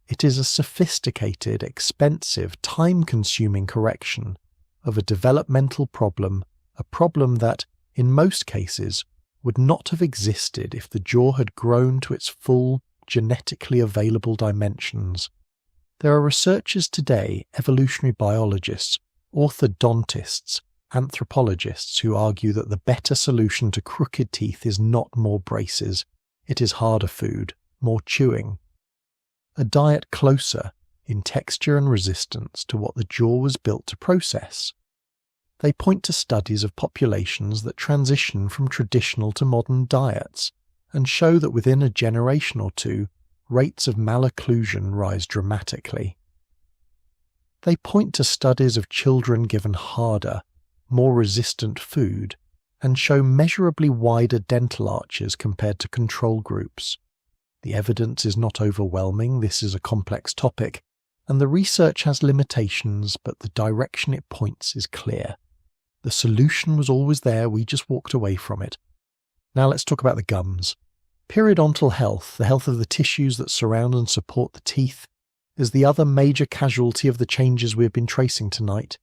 It is a sophisticated, expensive, time-consuming correction of a developmental problem, a problem that, in most cases, would not have existed if the jaw had grown to its full, genetically available dimensions. There are researchers today, evolutionary biologists, orthodontists, anthropologists, who argue that the better solution to crooked teeth is not more braces, it is harder food, more chewing. A diet closer, in texture and resistance, to what the jaw was built to process. They point to studies of populations that transition from traditional to modern diets and show that within a generation or two, rates of malocclusion rise dramatically. They point to studies of children given harder, more resistant food and show measurably wider dental arches compared to control groups. The evidence is not overwhelming, this is a complex topic, and the research has limitations, but the direction it points is clear. The solution was always there, we just walked away from it. Now let's talk about the gums. Periodontal health, the health of the tissues that surround and support the teeth, is the other major casualty of the changes we have been tracing tonight,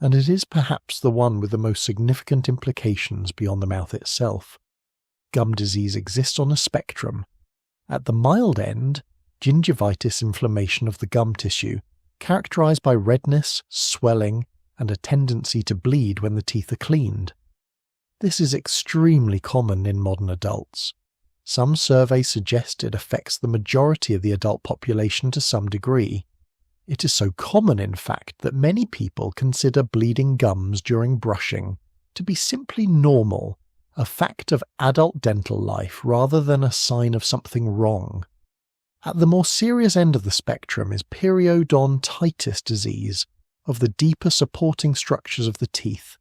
and it is perhaps the one with the most significant implications beyond the mouth itself. Gum disease exists on a spectrum. At the mild end, gingivitis, inflammation of the gum tissue, characterized by redness, swelling, and a tendency to bleed when the teeth are cleaned. This is extremely common in modern adults. Some surveys suggest it affects the majority of the adult population to some degree. It is so common, in fact, that many people consider bleeding gums during brushing to be simply normal, a fact of adult dental life rather than a sign of something wrong. At the more serious end of the spectrum is periodontitis disease of the deeper supporting structures of the teeth,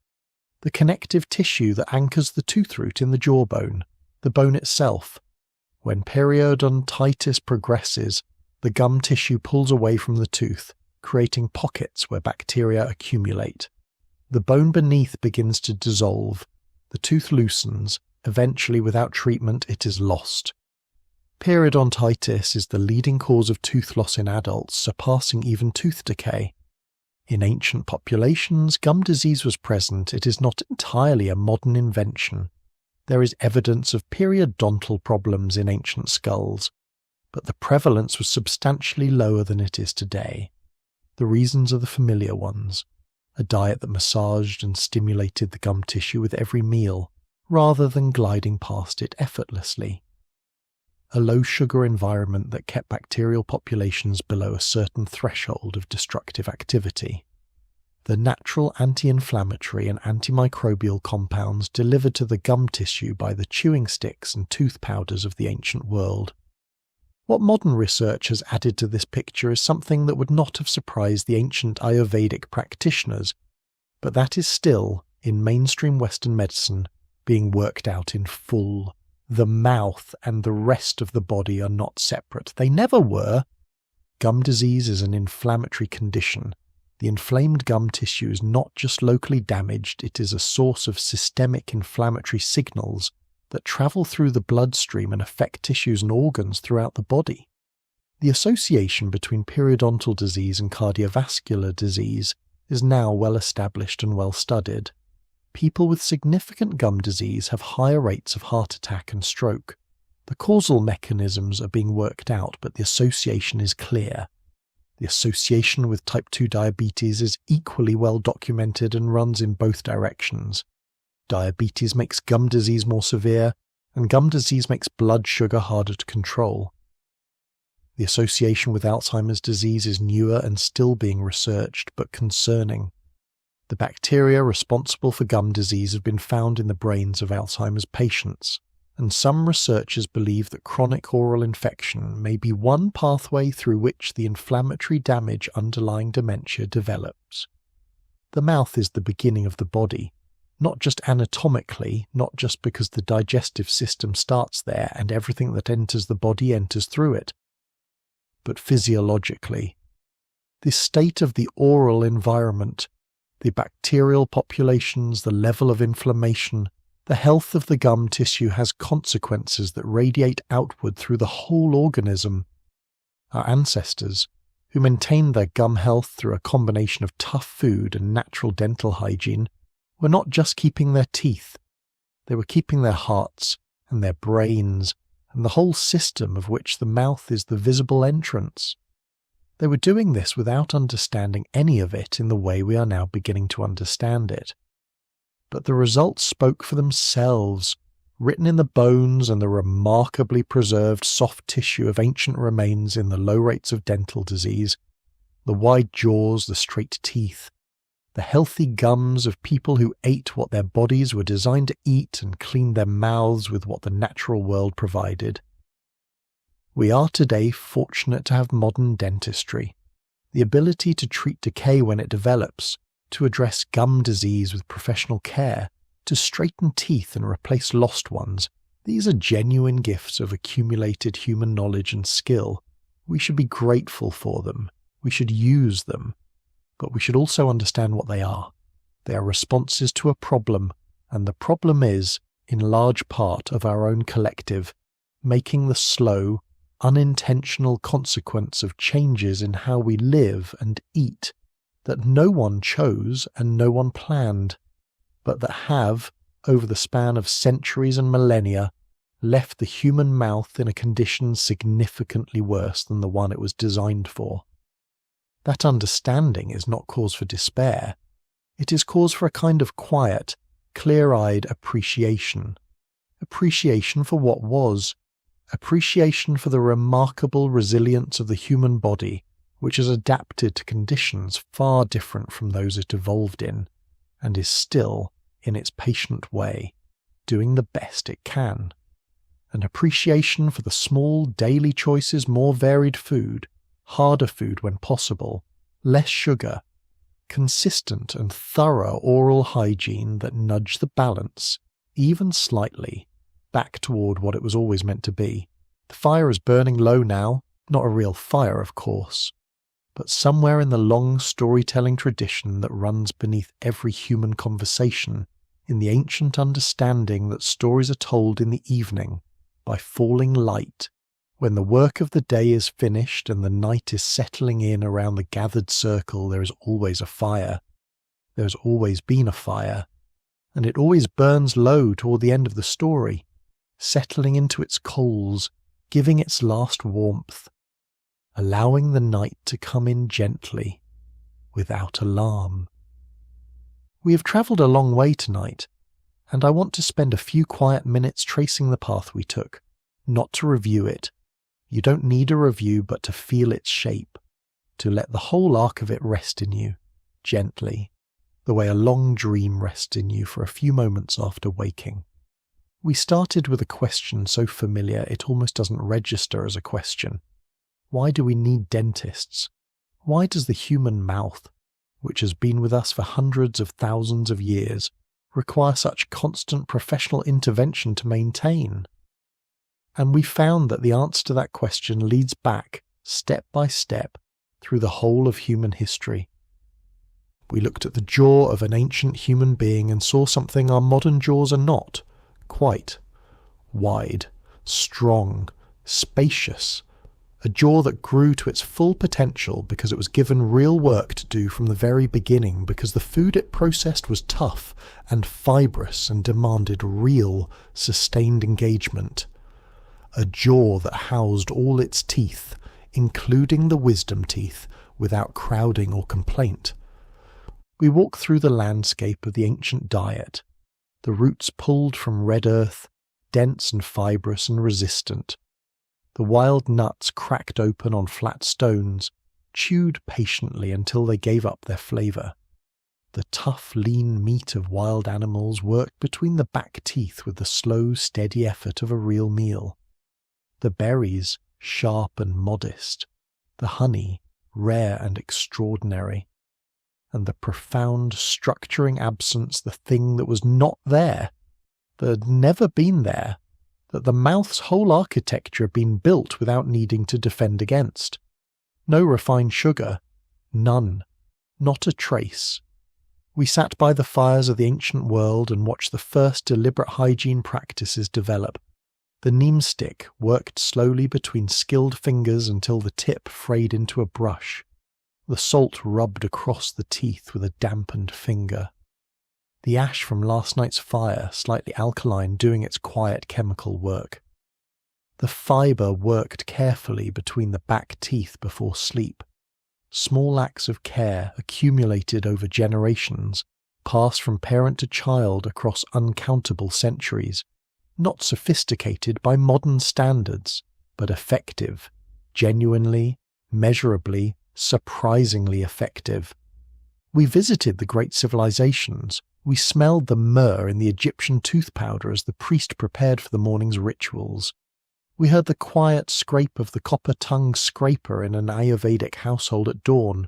the connective tissue that anchors the tooth root in the jawbone, the bone itself. When periodontitis progresses, the gum tissue pulls away from the tooth, creating pockets where bacteria accumulate. The bone beneath begins to dissolve, the tooth loosens, Eventually, without treatment, it is lost. Periodontitis is the leading cause of tooth loss in adults, surpassing even tooth decay. In ancient populations, gum disease was present. It is not entirely a modern invention. There is evidence of periodontal problems in ancient skulls, but the prevalence was substantially lower than it is today. The reasons are the familiar ones: a diet that massaged and stimulated the gum tissue with every meal, rather than gliding past it effortlessly. A low-sugar environment that kept bacterial populations below a certain threshold of destructive activity. The natural anti-inflammatory and antimicrobial compounds delivered to the gum tissue by the chewing sticks and tooth powders of the ancient world. What modern research has added to this picture is something that would not have surprised the ancient Ayurvedic practitioners, but that is still, in mainstream Western medicine, being worked out in full. The mouth and the rest of the body are not separate. They never were. Gum disease is an inflammatory condition. The inflamed gum tissue is not just locally damaged, it is a source of systemic inflammatory signals that travel through the bloodstream and affect tissues and organs throughout the body. The association between periodontal disease and cardiovascular disease is now well established and well studied. People with significant gum disease have higher rates of heart attack and stroke. The causal mechanisms are being worked out, but the association is clear. The association with type 2 diabetes is equally well documented and runs in both directions. Diabetes makes gum disease more severe, and gum disease makes blood sugar harder to control. The association with Alzheimer's disease is newer and still being researched, but concerning. The bacteria responsible for gum disease have been found in the brains of Alzheimer's patients, and some researchers believe that chronic oral infection may be one pathway through which the inflammatory damage underlying dementia develops. The mouth is the beginning of the body, not just anatomically, not just because the digestive system starts there and everything that enters the body enters through it, but physiologically. The state of the oral environment, the bacterial populations, the level of inflammation, the health of the gum tissue has consequences that radiate outward through the whole organism. Our ancestors, who maintained their gum health through a combination of tough food and natural dental hygiene, were not just keeping their teeth, they were keeping their hearts and their brains and the whole system of which the mouth is the visible entrance. They were doing this without understanding any of it in the way we are now beginning to understand it. But the results spoke for themselves, written in the bones and the remarkably preserved soft tissue of ancient remains in the low rates of dental disease, the wide jaws, the straight teeth, the healthy gums of people who ate what their bodies were designed to eat and cleaned their mouths with what the natural world provided. We are today fortunate to have modern dentistry, the ability to treat decay when it develops, to address gum disease with professional care, to straighten teeth and replace lost ones. These are genuine gifts of accumulated human knowledge and skill. We should be grateful for them. We should use them. But we should also understand what they are. They are responses to a problem, and the problem is, in large part, of our own collective, making the slow, unintentional consequence of changes in how we live and eat that no one chose and no one planned, but that have, over the span of centuries and millennia, left the human mouth in a condition significantly worse than the one it was designed for. That understanding is not cause for despair. It is cause for a kind of quiet, clear-eyed appreciation. Appreciation for what was. Appreciation for the remarkable resilience of the human body, which has adapted to conditions far different from those it evolved in, and is still, in its patient way, doing the best it can. An appreciation for the small daily choices, more varied food, harder food when possible, less sugar, consistent and thorough oral hygiene that nudge the balance, even slightly, back toward what it was always meant to be. The fire is burning low now, not a real fire, of course, but somewhere in the long storytelling tradition that runs beneath every human conversation in the ancient understanding that stories are told in the evening, by falling light, when the work of the day is finished and the night is settling in around the gathered circle. There is always a fire. There has always been a fire, and it always burns low toward the end of the story, settling into its coals, giving its last warmth, allowing the night to come in gently, without alarm. We have travelled a long way tonight, and I want to spend a few quiet minutes tracing the path we took, not to review it. You don't need a review, but to feel its shape, to let the whole arc of it rest in you, gently, the way a long dream rests in you for a few moments after waking. We started with a question so familiar it almost doesn't register as a question. Why do we need dentists? Why does the human mouth, which has been with us for hundreds of thousands of years, require such constant professional intervention to maintain? And we found that the answer to that question leads back, step by step, through the whole of human history. We looked at the jaw of an ancient human being and saw something our modern jaws are not, quite. Wide, strong, spacious, a jaw that grew to its full potential because it was given real work to do from the very beginning, because the food it processed was tough and fibrous and demanded real, sustained engagement. A jaw that housed all its teeth, including the wisdom teeth, without crowding or complaint. We walk through the landscape of the ancient diet, the roots pulled from red earth, dense and fibrous and resistant, the wild nuts cracked open on flat stones, chewed patiently until they gave up their flavour. The tough, lean meat of wild animals worked between the back teeth with the slow, steady effort of a real meal. The berries, sharp and modest, the honey, rare and extraordinary, and the profound, structuring absence, the thing that was not there, that had never been there, that the mouth's whole architecture had been built without needing to defend against. No refined sugar, none, not a trace. We sat by the fires of the ancient world and watched the first deliberate hygiene practices develop. The neem stick worked slowly between skilled fingers until the tip frayed into a brush. The salt rubbed across the teeth with a dampened finger. The ash from last night's fire, slightly alkaline, doing its quiet chemical work. The fibre worked carefully between the back teeth before sleep. Small acts of care accumulated over generations, passed from parent to child across uncountable centuries. Not sophisticated by modern standards, but effective, genuinely, measurably, surprisingly effective. We visited the great civilizations. We smelled the myrrh in the Egyptian tooth powder as the priest prepared for the morning's rituals. We heard the quiet scrape of the copper-tongued scraper in an Ayurvedic household at dawn.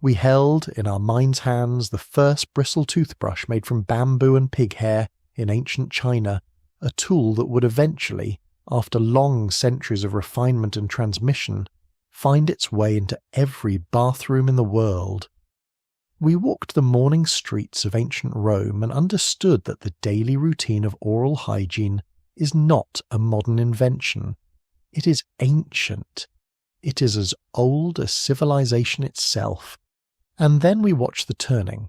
We held, in our mind's hands, the first bristle toothbrush made from bamboo and pig hair in ancient China, a tool that would eventually, after long centuries of refinement and transmission, find its way into every bathroom in the world. We walked the morning streets of ancient Rome and understood that the daily routine of oral hygiene is not a modern invention. It is ancient. It is as old as civilization itself. And then we watched the turning,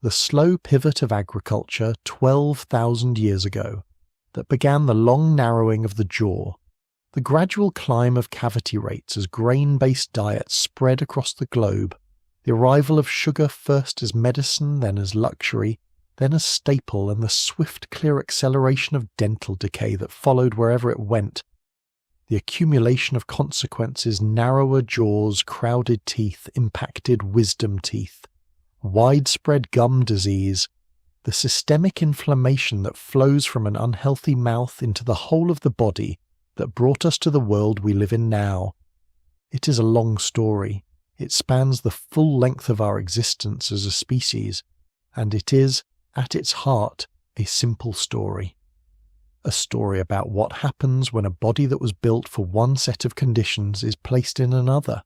the slow pivot of agriculture 12,000 years ago, that began the long narrowing of the jaw, the gradual climb of cavity rates as grain-based diets spread across the globe, the arrival of sugar first as medicine, then as luxury, then as staple, and the swift, clear acceleration of dental decay that followed wherever it went, the accumulation of consequences, narrower jaws, crowded teeth, impacted wisdom teeth, widespread gum disease, the systemic inflammation that flows from an unhealthy mouth into the whole of the body that brought us to the world we live in now. It is a long story. It spans the full length of our existence as a species, and it is, at its heart, a simple story. A story about what happens when a body that was built for one set of conditions is placed in another,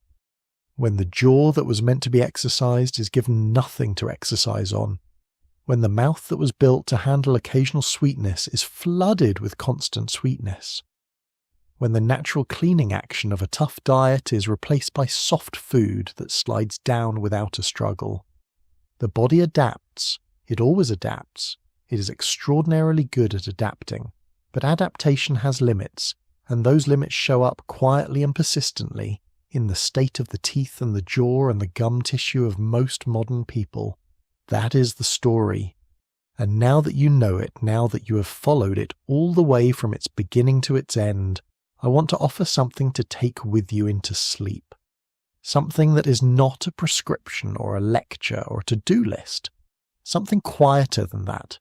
when the jaw that was meant to be exercised is given nothing to exercise on, when the mouth that was built to handle occasional sweetness is flooded with constant sweetness, when the natural cleaning action of a tough diet is replaced by soft food that slides down without a struggle. The body adapts. It always adapts. It is extraordinarily good at adapting, but adaptation has limits, and those limits show up quietly and persistently in the state of the teeth and the jaw and the gum tissue of most modern people. That is the story. And now that you know it, now that you have followed it all the way from its beginning to its end, I want to offer something to take with you into sleep. Something that is not a prescription or a lecture or a to-do list. Something quieter than that.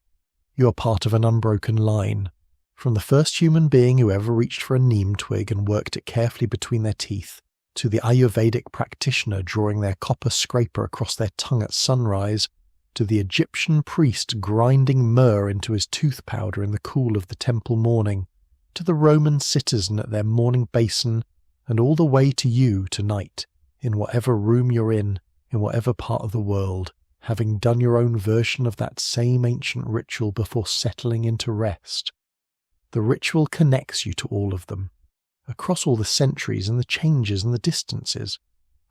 You are part of an unbroken line. From the first human being who ever reached for a neem twig and worked it carefully between their teeth, to the Ayurvedic practitioner drawing their copper scraper across their tongue at sunrise, to the Egyptian priest grinding myrrh into his tooth powder in the cool of the temple morning, to the Roman citizen at their morning basin, and all the way to you tonight, in whatever room you're in whatever part of the world, having done your own version of that same ancient ritual before settling into rest. The ritual connects you to all of them, across all the centuries and the changes and the distances,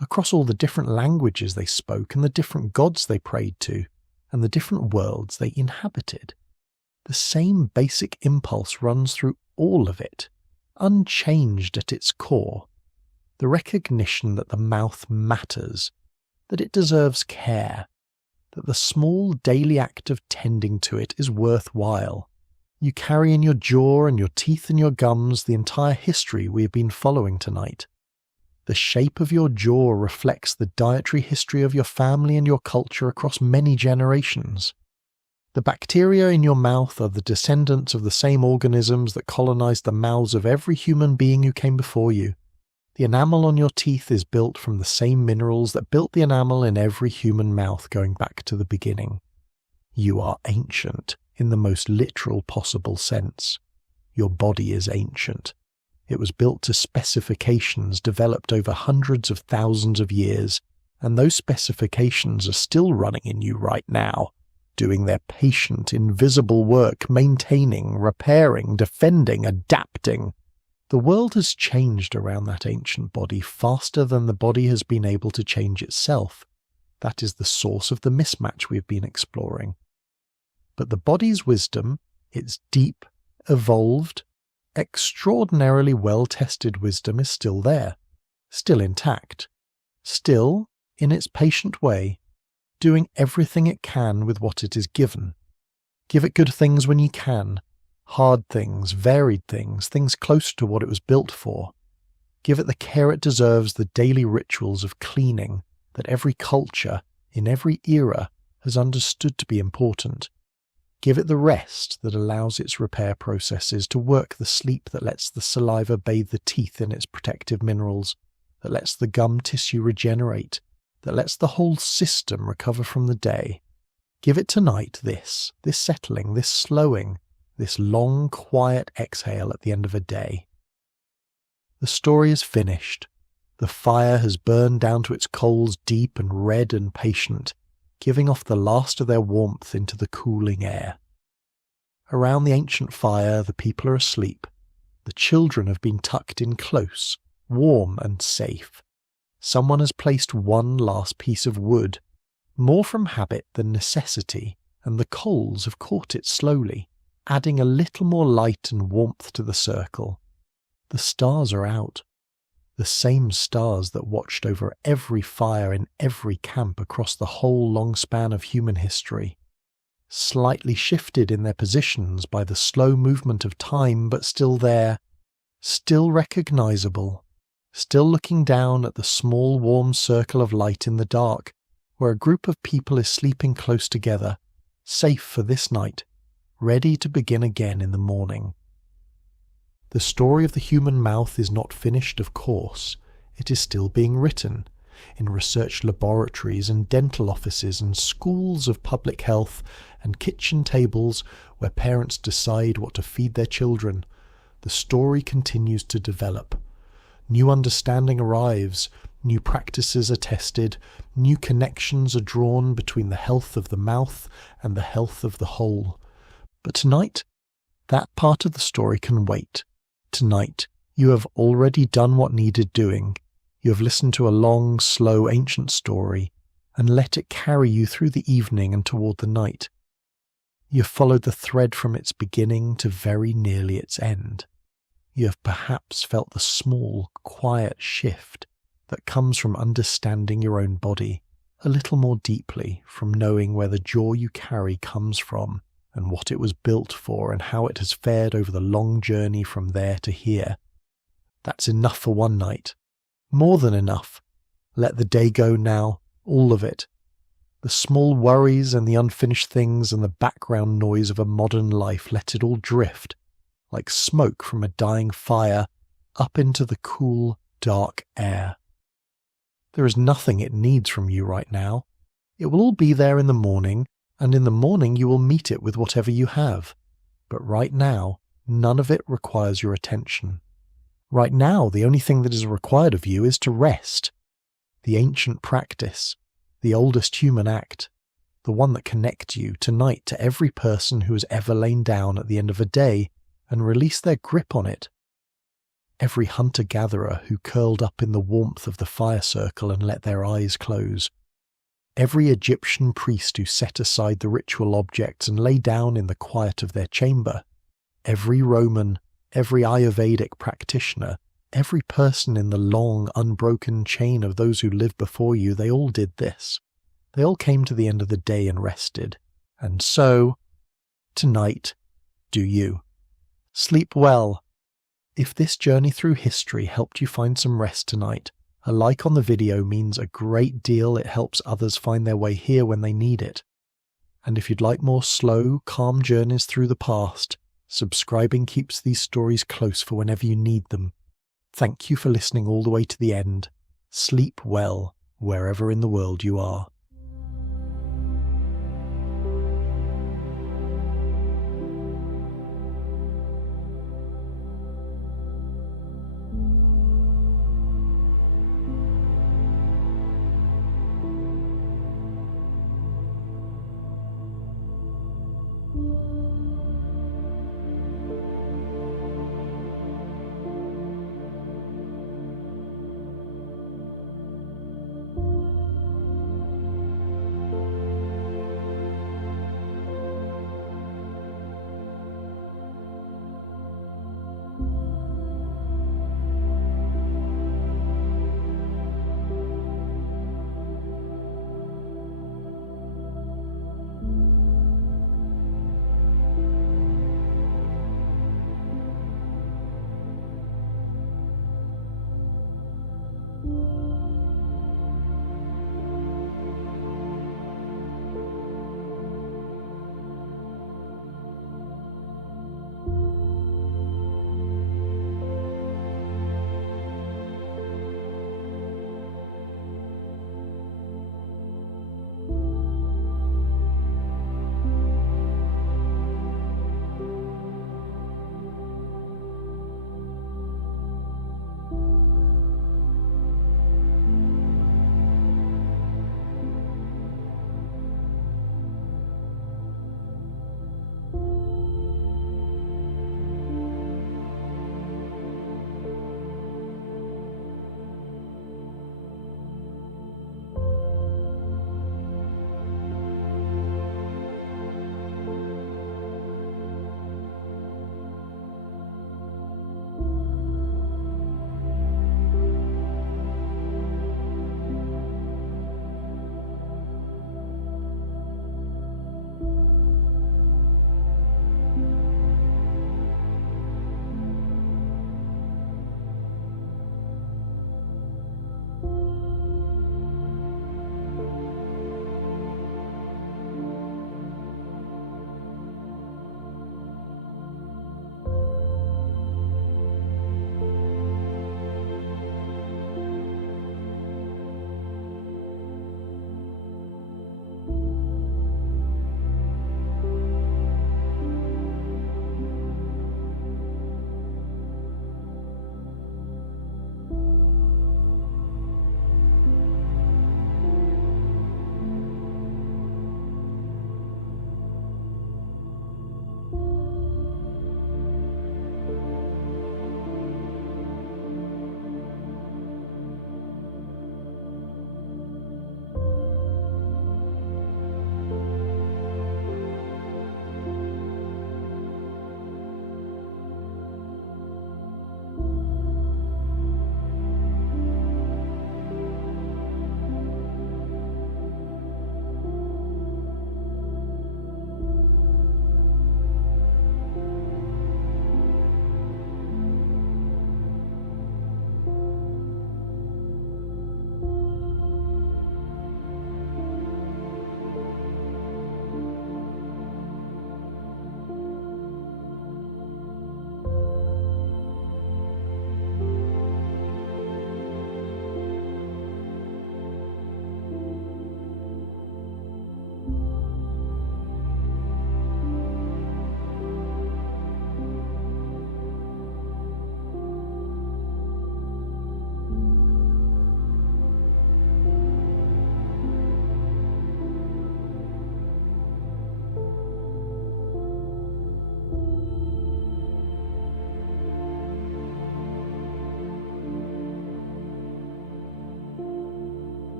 across all the different languages they spoke and the different gods they prayed to, and the different worlds they inhabited. The same basic impulse runs through all of it, unchanged at its core. The recognition that the mouth matters, that it deserves care, that the small daily act of tending to it is worthwhile. You carry in your jaw and your teeth and your gums the entire history we have been following tonight. The shape of your jaw reflects the dietary history of your family and your culture across many generations. The bacteria in your mouth are the descendants of the same organisms that colonized the mouths of every human being who came before you. The enamel on your teeth is built from the same minerals that built the enamel in every human mouth going back to the beginning. You are ancient in the most literal possible sense. Your body is ancient. It was built to specifications developed over hundreds of thousands of years, and those specifications are still running in you right now, doing their patient, invisible work, maintaining, repairing, defending, adapting. The world has changed around that ancient body faster than the body has been able to change itself. That is the source of the mismatch we have been exploring. But the body's wisdom, its deep, evolved, extraordinarily well-tested wisdom is still there, still intact, still, in its patient way, doing everything it can with what it is given. Give it good things when you can, hard things, varied things, things closer to what it was built for. Give it the care it deserves, the daily rituals of cleaning that every culture, in every era, has understood to be important. Give it the rest that allows its repair processes to work, the sleep that lets the saliva bathe the teeth in its protective minerals, that lets the gum tissue regenerate, that lets the whole system recover from the day. Give it tonight this settling, this slowing, this long, quiet exhale at the end of a day. The story is finished. The fire has burned down to its coals deep and red and patient, giving off the last of their warmth into the cooling air. Around the ancient fire, the people are asleep. The children have been tucked in close, warm and safe. Someone has placed one last piece of wood, more from habit than necessity, and the coals have caught it slowly, adding a little more light and warmth to the circle. The stars are out. The same stars that watched over every fire in every camp across the whole long span of human history, slightly shifted in their positions by the slow movement of time, but still there, still recognizable, still looking down at the small warm circle of light in the dark, where a group of people is sleeping close together, safe for this night, ready to begin again in the morning. The story of the human mouth is not finished, of course. It is still being written in research laboratories and dental offices and schools of public health and kitchen tables where parents decide what to feed their children. The story continues to develop. New understanding arrives, new practices are tested, new connections are drawn between the health of the mouth and the health of the whole. But tonight, that part of the story can wait. Tonight, you have already done what needed doing. You have listened to a long, slow, ancient story and let it carry you through the evening and toward the night. You have followed the thread from its beginning to very nearly its end. You have perhaps felt the small, quiet shift that comes from understanding your own body a little more deeply, from knowing where the jaw you carry comes from and what it was built for and how it has fared over the long journey from there to here. That's enough for one night. More than enough. Let the day go now, all of it. The small worries and the unfinished things and the background noise of a modern life, let it all drift, like smoke from a dying fire, up into the cool, dark air. There is nothing it needs from you right now. It will all be there in the morning, and in the morning you will meet it with whatever you have. But right now, none of it requires your attention. Right now, the only thing that is required of you is to rest. The ancient practice, the oldest human act, the one that connects you tonight to every person who has ever lain down at the end of a day and released their grip on it. Every hunter-gatherer who curled up in the warmth of the fire circle and let their eyes close. Every Egyptian priest who set aside the ritual objects and lay down in the quiet of their chamber. Every Roman, every Ayurvedic practitioner, every person in the long, unbroken chain of those who lived before you, they all did this. They all came to the end of the day and rested. And so, tonight, do you. Sleep well. If this journey through history helped you find some rest tonight, a like on the video means a great deal. It helps others find their way here when they need it. And if you'd like more slow, calm journeys through the past, subscribing keeps these stories close for whenever you need them. Thank you for listening all the way to the end. Sleep well, wherever in the world you are.